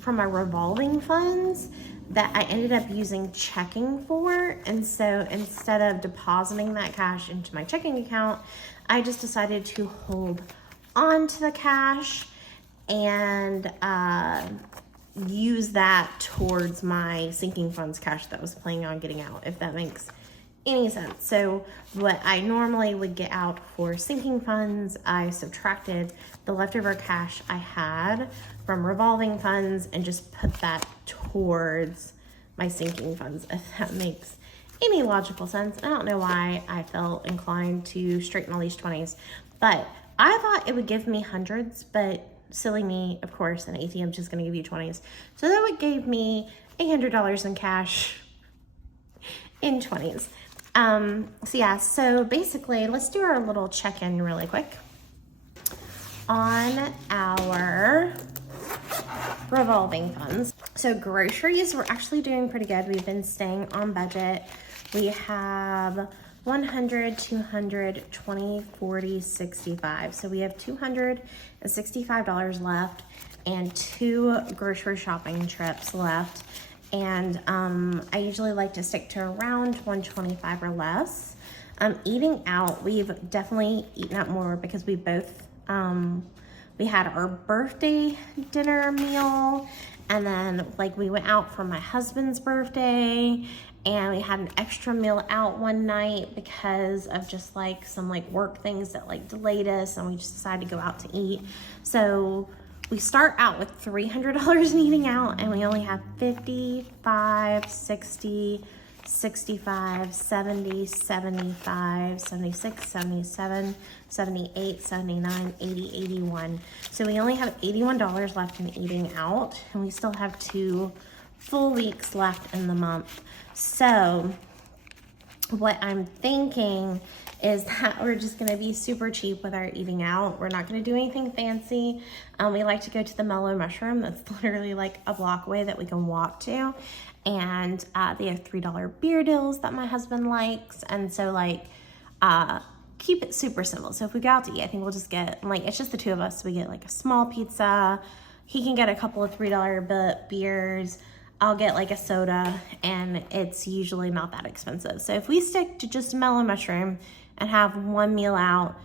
from my revolving funds that I ended up using checking for. And so instead of depositing that cash into my checking account, I just decided to hold on to the cash and use that towards my sinking funds cash that I was planning on getting out, if that makes any sense. So what I normally would get out for sinking funds, I subtracted the leftover cash I had from revolving funds and just put that towards my sinking funds, if that makes any logical sense. I don't know why I felt inclined to straighten all these 20s, but I thought it would give me hundreds, but silly me, of course, an ATM is just going to give you 20s. So that would give me $800 in cash in 20s. So basically, let's do our little check-in really quick on our revolving funds. So groceries, we're actually doing pretty good. We've been staying on budget. We have 100, 200, 20, 40, 65. So we have $265 left and 2 grocery shopping trips left. And I usually like to stick to around 125 or less. Eating out, we've definitely eaten out more because we both, we had our birthday dinner meal, and then like we went out for my husband's birthday, and we had an extra meal out one night because of just like some like work things that like delayed us, and we just decided to go out to eat. So we start out with $300 in eating out, and we only have 55, 60, 65, 70, 75, 76, 77, 78, 79, 80, 81. So we only have $81 left in eating out, and we still have 2 full weeks left in the month. So what I'm thinking is that we're just gonna be super cheap with our eating out. We're not gonna do anything fancy. We like to go to the Mellow Mushroom. That's literally like a block away that we can walk to. And they have $3 beer deals that my husband likes. And so like, keep it super simple. So if we go out to eat, I think we'll just get, like, it's just the 2 of us. So we get like a small pizza. He can get a couple of $3 beers. I'll get like a soda, and it's usually not that expensive. So if we stick to just Mellow Mushroom and have 1 meal out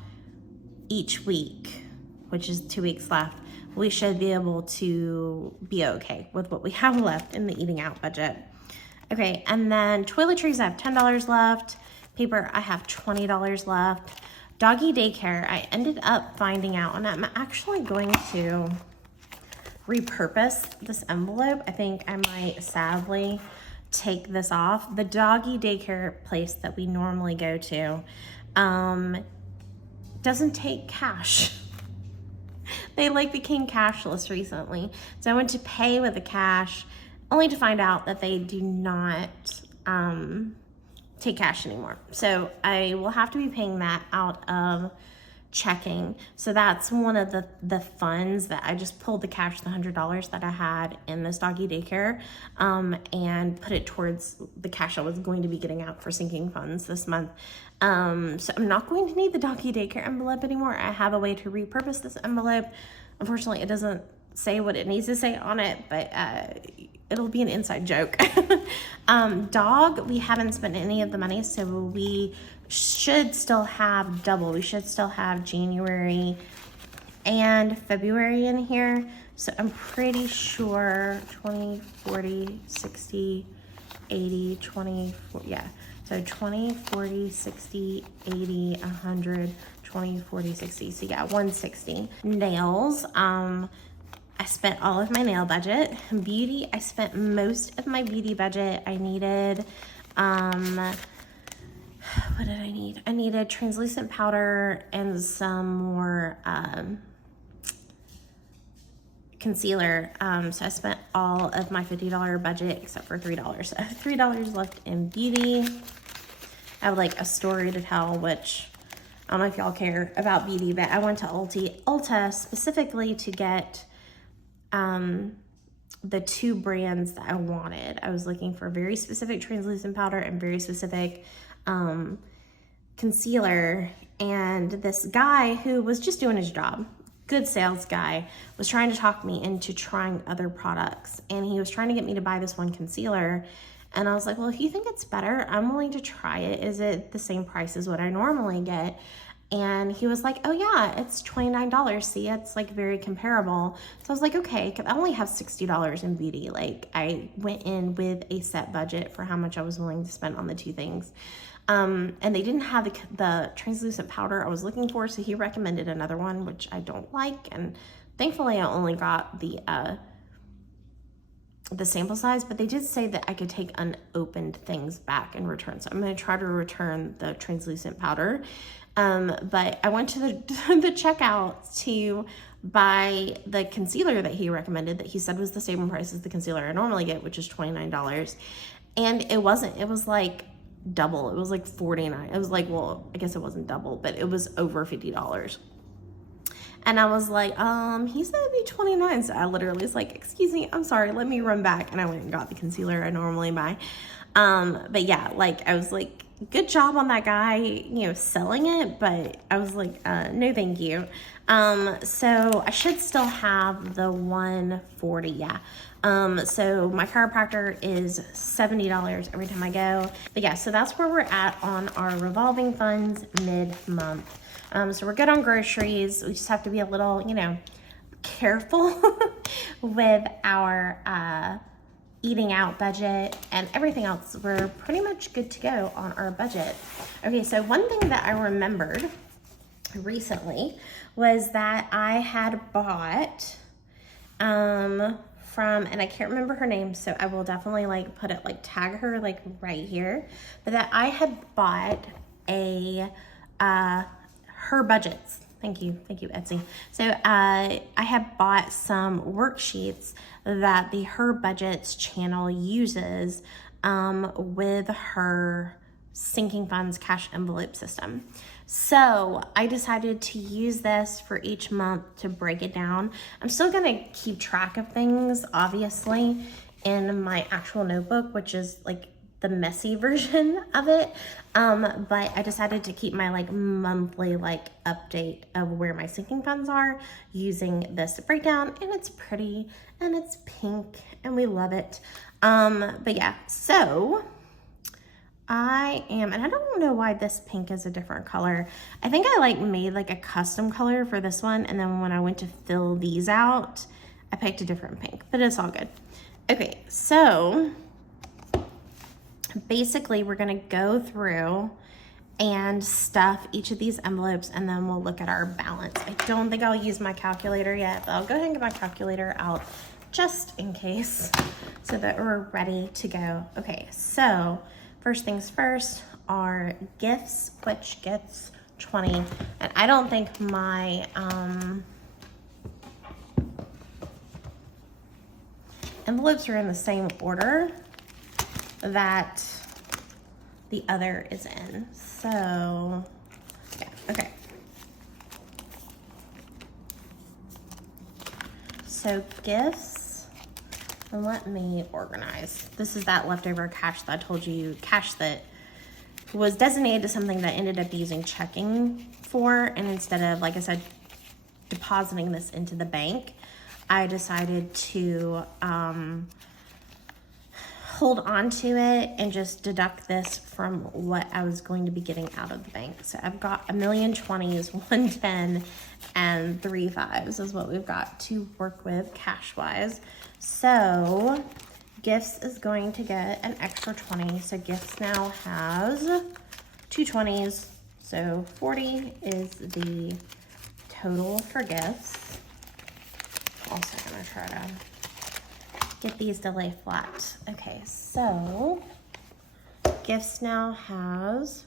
each week, which is 2 weeks left, we should be able to be okay with what we have left in the eating out budget. Okay, and then toiletries, I have $10 left. Paper, I have $20 left. Doggy daycare, I ended up finding out, and I'm actually going to repurpose this envelope. I think I might sadly take this off. The doggy daycare place that we normally go to doesn't take cash. They like became cashless recently. So I went to pay with the cash only to find out that they do not take cash anymore. So I will have to be paying that out of checking. So that's one of the funds that I just pulled the cash, the $100 that I had in this doggy daycare, and put it towards the cash I was going to be getting out for sinking funds this month. So I'm not going to need the doggy daycare envelope anymore. I have a way to repurpose this envelope. Unfortunately, it doesn't say what it needs to say on it, but it'll be an inside joke. Dog, we haven't spent any of the money, so we should still have double. We should still have January and February in here. So I'm pretty sure 20, 40, 60, 80, 20, yeah. So 20, 40, 60, 80, 100, 20, 40, 60. So yeah, 160. Nails, I spent all of my nail budget. Beauty, I spent most of my beauty budget. I needed, what did I need? I needed translucent powder and some more concealer. So I spent all of my $50 budget except for $3. So I have $3 left in beauty. I have like a story to tell, which I don't know if y'all care about beauty, but I went to Ulta specifically to get the two brands that I wanted. I was looking for very specific translucent powder and very specific concealer, and this guy who was just doing his job, good sales guy, was trying to talk me into trying other products, and he was trying to get me to buy this one concealer, and I was like, well, if you think it's better, I'm willing to try it. Is it the same price as what I normally get? And he was like, oh yeah, it's $29. See, it's like very comparable. So I was like, okay, I only have $60 in beauty. Like I went in with a set budget for how much I was willing to spend on the two things. And they didn't have the translucent powder I was looking for. So he recommended another one, which I don't like. And thankfully I only got the sample size, but they did say that I could take unopened things back and return. So I'm going to try to return the translucent powder. But I went to the checkout to buy the concealer that he recommended, that he said was the same price as the concealer I normally get, which is $29. And it wasn't. It was like double. It was like $49. It was like, well, I guess it wasn't double, but it was over $50. And I was like, he said it'd be $29. So I literally was like, excuse me, I'm sorry, let me run back. And I went and got the concealer I normally buy. But yeah, like I was like, good job on that guy, you know, selling it, but I was like, no, thank you. So I should still have the 140, yeah. So my chiropractor is $70 every time I go. But yeah, so that's where we're at on our revolving funds mid-month. So we're good on groceries. We just have to be a little, you know, careful with our, eating out budget, and everything else. We're pretty much good to go on our budget. Okay, so one thing that I remembered recently was that I had bought from, and I can't remember her name, so I will definitely like put it, like tag her like right here, but that I had bought a her budgets. Thank you, Etsy. So I had bought some worksheets that the Her Budgets channel uses with her sinking funds cash envelope system. So I decided to use this for each month to break it down. I'm still gonna keep track of things, obviously, in my actual notebook, which is like the messy version of it. But I decided to keep my like monthly like update of where my sinking funds are using this breakdown, and it's pretty and it's pink and we love it. But yeah, so I am, and I don't know why this pink is a different color. I think I like made like a custom color for this one, and then when I went to fill these out, I picked a different pink, but it's all good. Okay, so basically we're gonna go through and stuff each of these envelopes, and then we'll look at our balance. I don't think I'll use my calculator yet, but I'll go ahead and get my calculator out just in case so that we're ready to go. Okay, so first things first are gifts, which gets 20. And I don't think my envelopes are in the same order that the other is in. So, yeah, okay. So gifts, and let me organize. This is that leftover cash that I told you, cash that was designated to something that ended up using checking for, and instead of, like I said, depositing this into the bank, I decided to hold on to it and just deduct this from what I was going to be getting out of the bank. So I've got 1,020,000, 110, and 3 5s is what we've got to work with cash-wise. So gifts is going to get an extra 20. So gifts now has 2 20s. So 40 is the total for gifts. Also gonna try to get these to lay flat. Okay, so gifts now has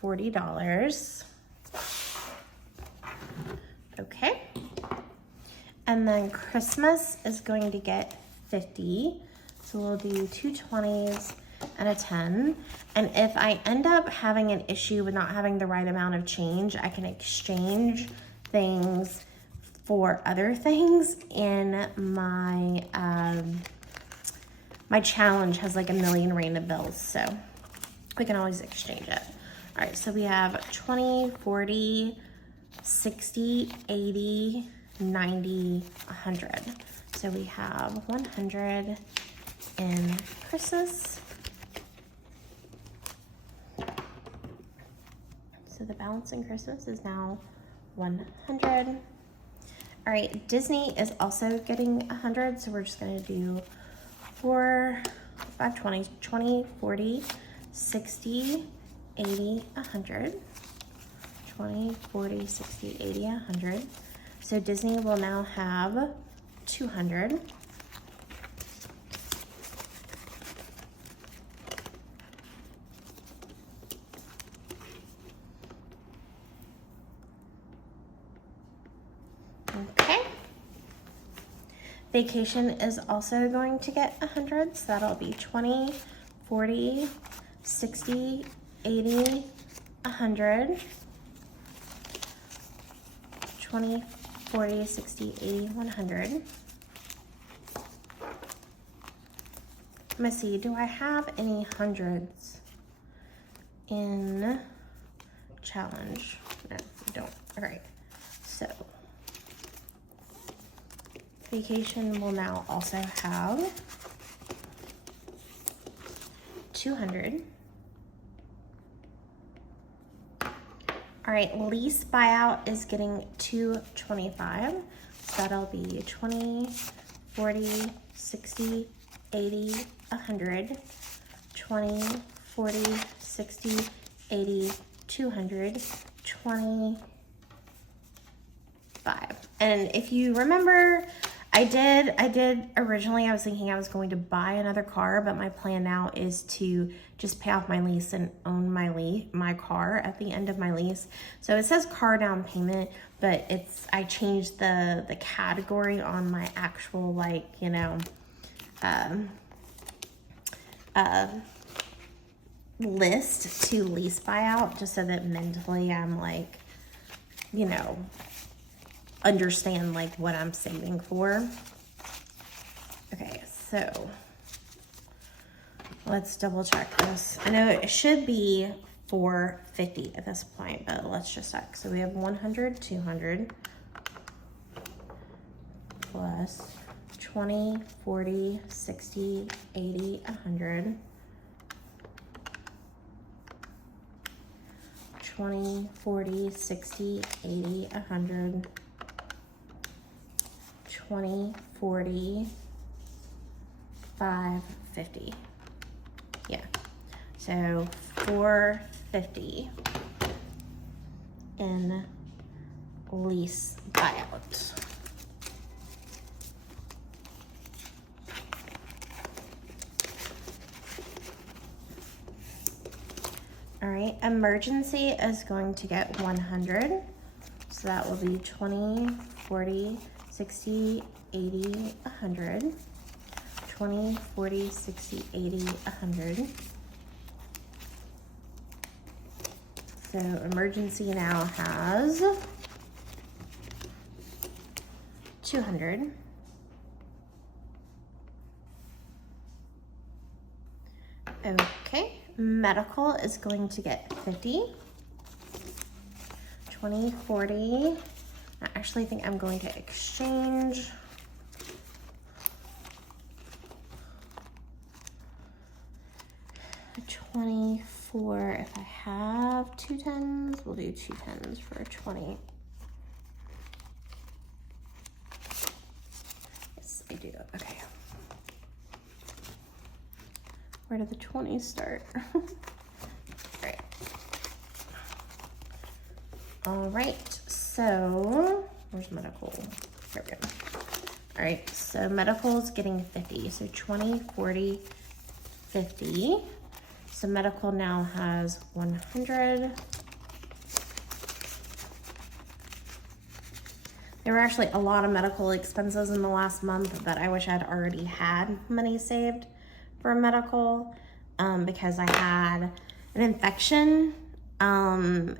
$40. Okay. And then Christmas is going to get 50. So we'll do 2 20s and a 10. And if I end up having an issue with not having the right amount of change, I can exchange things for other things. In my my challenge has like 1,000,000 random bills, so we can always exchange it. All right, so we have 20, 40, 60, 80, 90, 100. So we have 100 in Christmas. So the balance in Christmas is now 100. All right, Disney is also getting 100, so we're just gonna do 4, 5, 20, 20, 40, 60, 80, 100. 20, 40, 60, 80, 100. So Disney will now have 200. Okay. Vacation is also going to get 100, so that'll be 20, 40, 60, 80, 100. 20, 40, 60, 80, 100. I'm gonna see, do I have any hundreds in challenge? No, I don't. All right, so vacation will now also have 200. All right, lease buyout is getting 225. So that'll be 20, 40, 60, 80, 100. 20, 40, 60, 80, 200, 25. And if you remember, I did originally, I was thinking I was going to buy another car, but my plan now is to just pay off my lease and own my car at the end of my lease. So it says car down payment, but I changed the category on my actual, like, you know, list to lease buyout, just so that mentally I'm like, you know, understand like what I'm saving for. Okay, so let's double check this. I know it should be 450 at this point, but let's just check. So we have 100, 200 plus 20, 40, 60, 80, 100. 20, 40, 60, 80, 100. 20, 40, 550. Yeah. So 450 in lease buyout. All right, emergency is going to get 100. So that will be 20, 40, 60, 80, 100. 20, 40, 60, 80, 100. So emergency now has 200. Okay, medical is going to get 50. 20, 40. I actually think I'm going to exchange. A 24, if I have 2 10s, we'll do 2 10s for a 20. Yes, I do, okay. Where do the 20s start? Great. All right, so where's medical? There we go. All right, so medical is getting 50. So 20, 40, 50. So medical now has 100. There were actually a lot of medical expenses in the last month that I wish I'd already had money saved for medical because I had an infection and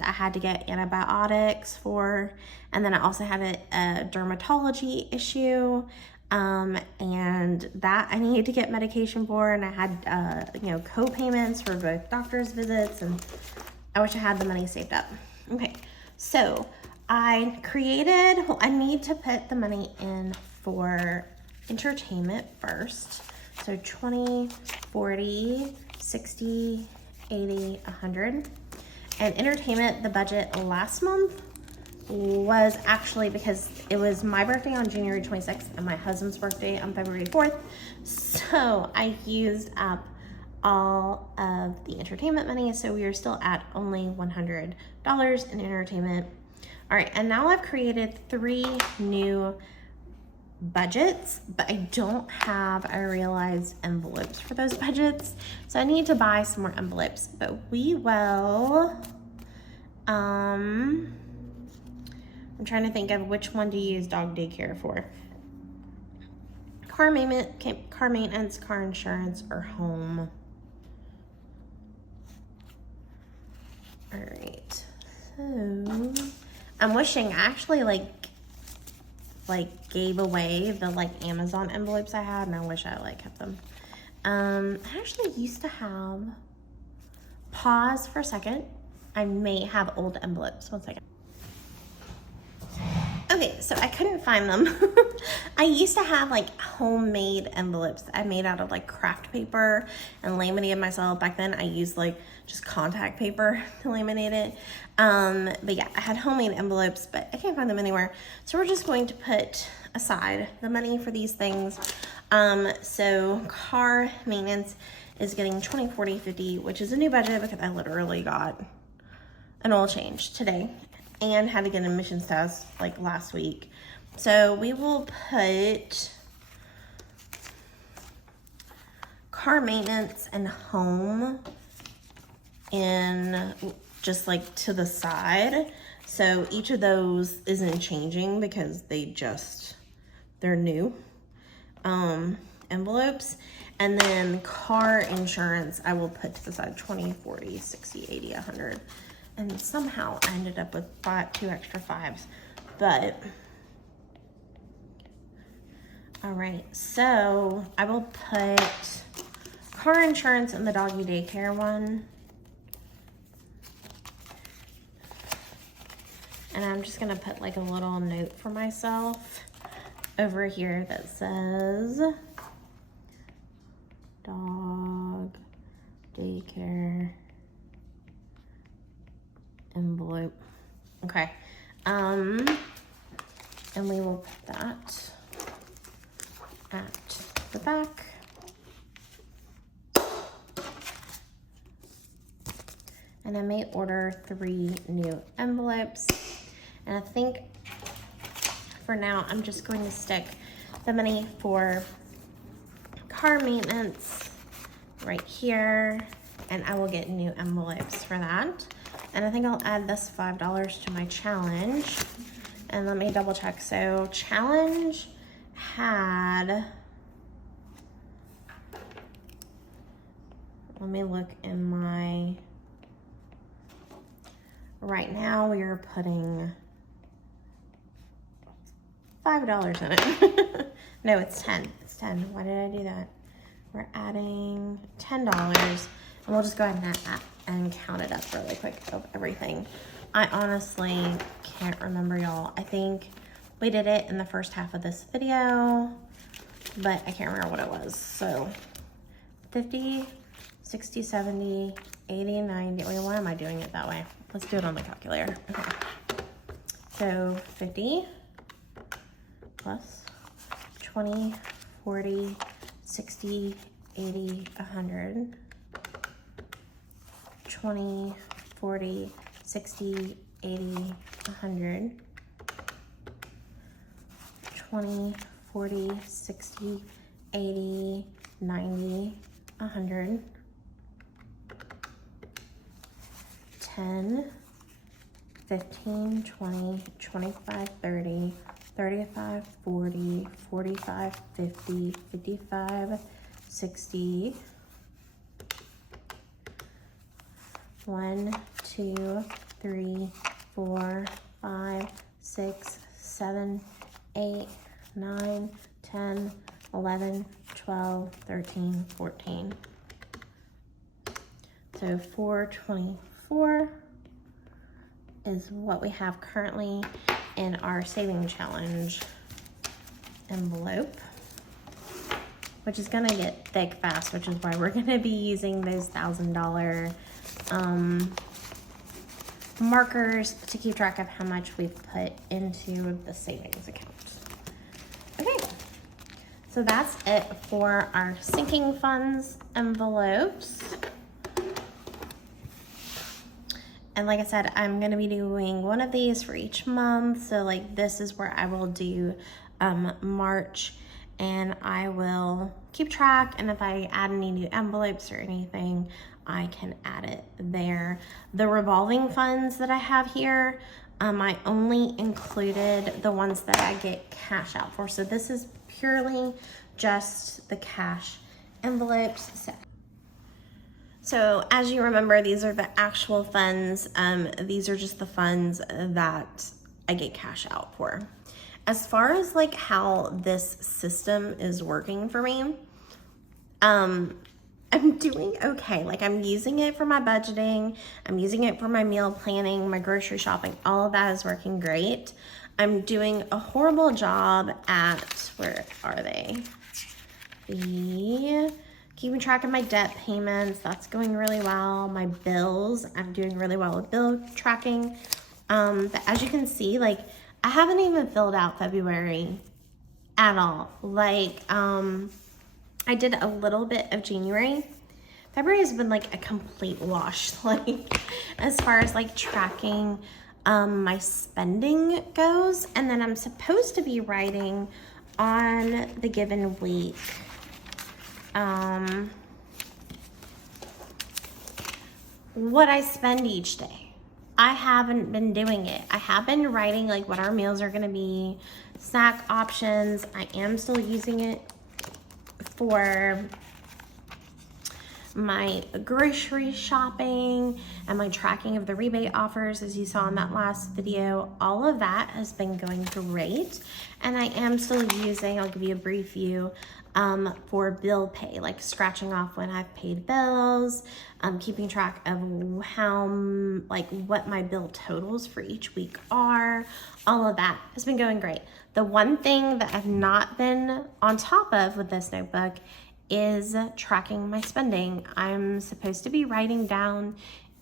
I had to get antibiotics for, and then I also had a dermatology issue and that I needed to get medication for, and I had you know, co-payments for both doctor's visits, and I wish I had the money saved up. Okay, so I need to put the money in for entertainment first. So 20, 40, 60, 80, 100. And entertainment, the budget last month was actually, because it was my birthday on January 26th and my husband's birthday on February 4th. So I used up all of the entertainment money. So we are still at only $100 in entertainment. All right, and now I've created 3 new budgets, but I don't have, I realized, envelopes for those budgets. So I need to buy some more envelopes, but we will, I'm trying to think of which one to use dog daycare for. Car maintenance, car insurance, or home. All right, so I'm wishing I actually like gave away the Amazon envelopes I had, and I wish I kept them. I actually used to have, pause for a second, I may have old envelopes. 1 second. Okay, so I couldn't find them. I used to have homemade envelopes that I made out of craft paper and laminated myself. Back then I used just contact paper to laminate it. But yeah, I had homemade envelopes, but I can't find them anywhere. So we're just going to put aside the money for these things. So car maintenance is getting 20, 40, 50, which is a new budget because I literally got an oil change today and had to get an emissions test last week. So we will put car maintenance and home in just to the side. So each of those isn't changing because they're new envelopes. And then car insurance, I will put to the side 20, 40, 60, 80, 100. And somehow I ended up with 2 extra 5s, but all right, so I will put car insurance in the doggy daycare one. And I'm just gonna put a little note for myself over here that says dog daycare envelope. Okay, and we will put that at the back. And I may order 3 new envelopes. And I think for now, I'm just going to stick the money for car maintenance right here, and I will get new envelopes for that. And I think I'll add this $5 to my challenge. And let me double check. So challenge had, let me look in my, right now we are putting $5 in it. No, it's 10. It's 10. Why did I do that? We're adding $10, and we'll just go ahead and count it up really quick of everything. I honestly can't remember, y'all. I think we did it in the first half of this video, but I can't remember what it was. So 50, 60, 70, 80, 90. Wait, why am I doing it that way? Let's do it on the calculator. Okay. So 50 plus 20, 40, 60, 80, 100, 20, 40, 60, 80, 100, 20, 40, 60, 80, 90, 100, 10, 15, 20, 25, 30, 35, 40, 45, 50, 55, 60, 1, 2, 3, 4, 5, 6, 7, 8, 9, 10, 11, 12, 13, 14. So 424 is what we have currently in our saving challenge envelope, which is gonna get thick fast, which is why we're gonna be using those $1,000 markers to keep track of how much we've put into the savings account. Okay, so that's it for our sinking funds envelopes. And like I said, I'm gonna be doing one of these for each month. So like this is where I will do March, and I will keep track, and if I add any new envelopes or anything, I can add it there. The revolving funds that I have here, I only included the ones that I get cash out for. So this is purely just the cash envelopes. So as you remember, these are the actual funds. These are just the funds that I get cash out for. As far as like how this system is working for me, I'm doing okay. Like I'm using it for my budgeting. I'm using it for my meal planning, my grocery shopping. All of that is working great. I'm doing a horrible job at, where are they? Keeping track of my debt payments. That's going really well. My bills, I'm doing really well with bill tracking. But as you can see, like I haven't even filled out February at all. Like I did a little bit of January. February has been like a complete wash, like as far as like tracking my spending goes. And then I'm supposed to be writing on the given week what I spend each day. I haven't been doing it. I have been writing like what our meals are gonna be, snack options. I am still using it for my grocery shopping and my tracking of the rebate offers, as you saw in that last video. All of that has been going great, and I am still using, I'll give you a brief view, for bill pay, like scratching off when I've paid bills, keeping track of how, like what my bill totals for each week are. All of that has been going great. The one thing that I've not been on top of with this notebook is tracking my spending. I'm supposed to be writing down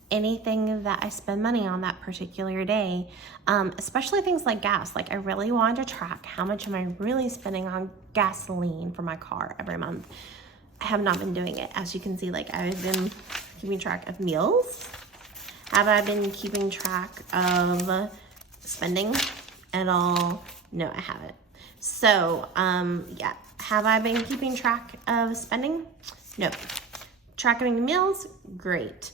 anything that I spend money on that particular day, especially things like gas. Like I really want to track how much am I really spending on gasoline for my car every month. I have not been doing it. As you can see, like I've been keeping track of meals. Have I been keeping track of spending at all? No, I haven't. So yeah, have I been keeping track of spending? No. tracking meals, great.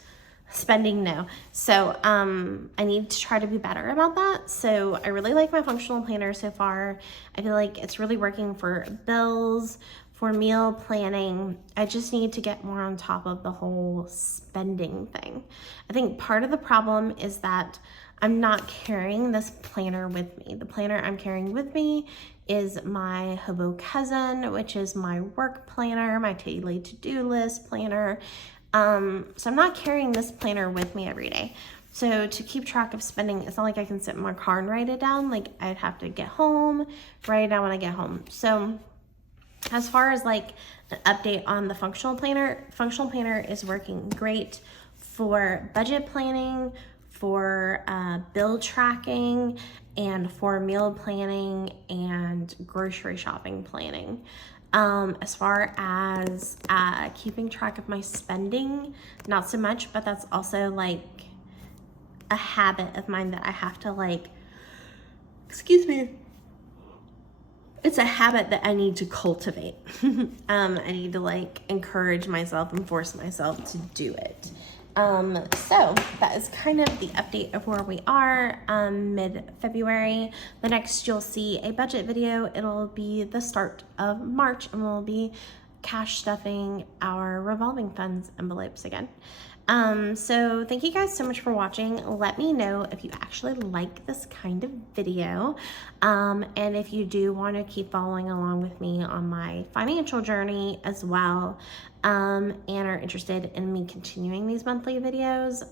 Spending, no. So I need to try to be better about that. So I really like my functional planner so far. I feel like it's really working for bills, for meal planning. I just need to get more on top of the whole spending thing. I think part of the problem is that I'm not carrying this planner with me. The planner I'm carrying with me is my hobo cousin, which is my work planner, my daily to-do list planner. So I'm not carrying this planner with me every day. So to keep track of spending, it's not like I can sit in my car and write it down. Like I'd have to get home, write it down when I get home. So as far as like an update on the functional planner is working great for budget planning, for bill tracking, and for meal planning and grocery shopping planning. As far as keeping track of my spending, not so much, but that's also like a habit of mine that I have to like, excuse me, it's a habit that I need to cultivate. I need to like encourage myself and force myself to do it. So that is kind of the update of where we are mid-February. The next you'll see a budget video. It'll be the start of March and we'll be cash stuffing our revolving funds envelopes again. So thank you guys so much for watching. Let me know if you actually like this kind of video. And if you do want to keep following along with me on my financial journey as well, and are interested in me continuing these monthly videos,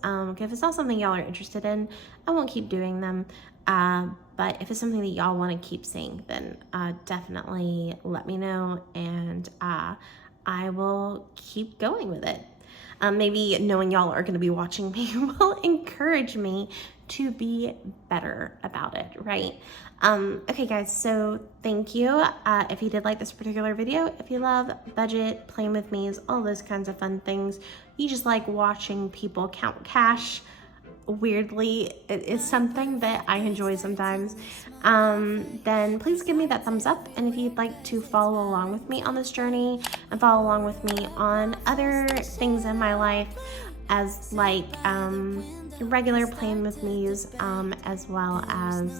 if it's not something y'all are interested in, I won't keep doing them. But if it's something that y'all want to keep seeing, then definitely let me know, and I will keep going with it. Maybe knowing y'all are going to be watching me will encourage me to be better about it, right? Okay guys, so thank you. If you did like this particular video, if you love budget, playing with me's, all those kinds of fun things, you just like watching people count cash, weirdly, it is something that I enjoy sometimes, then please give me that thumbs up. And if you'd like to follow along with me on this journey and follow along with me on other things in my life, as like regular playing with me's, as well as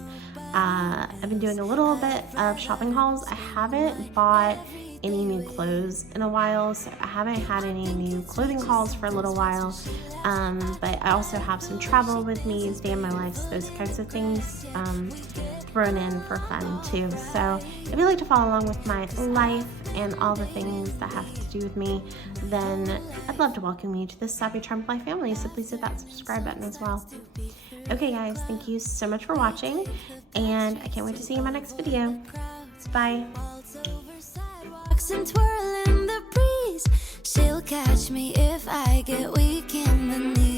I've been doing a little bit of shopping hauls. I haven't bought any new clothes in a while, so I haven't had any new clothing hauls for a little while, but I also have some travel with me, day in my life, those kinds of things thrown in for fun too. So if you'd like to follow along with my life and all the things that have to do with me, then I'd love to welcome you to the Savvy Charmed Life family, so please hit that subscribe button as well. Okay guys, thank you so much for watching, and I can't wait to see you in my next video. Bye. And twirl in the breeze. She'll catch me if I get weak in the knees.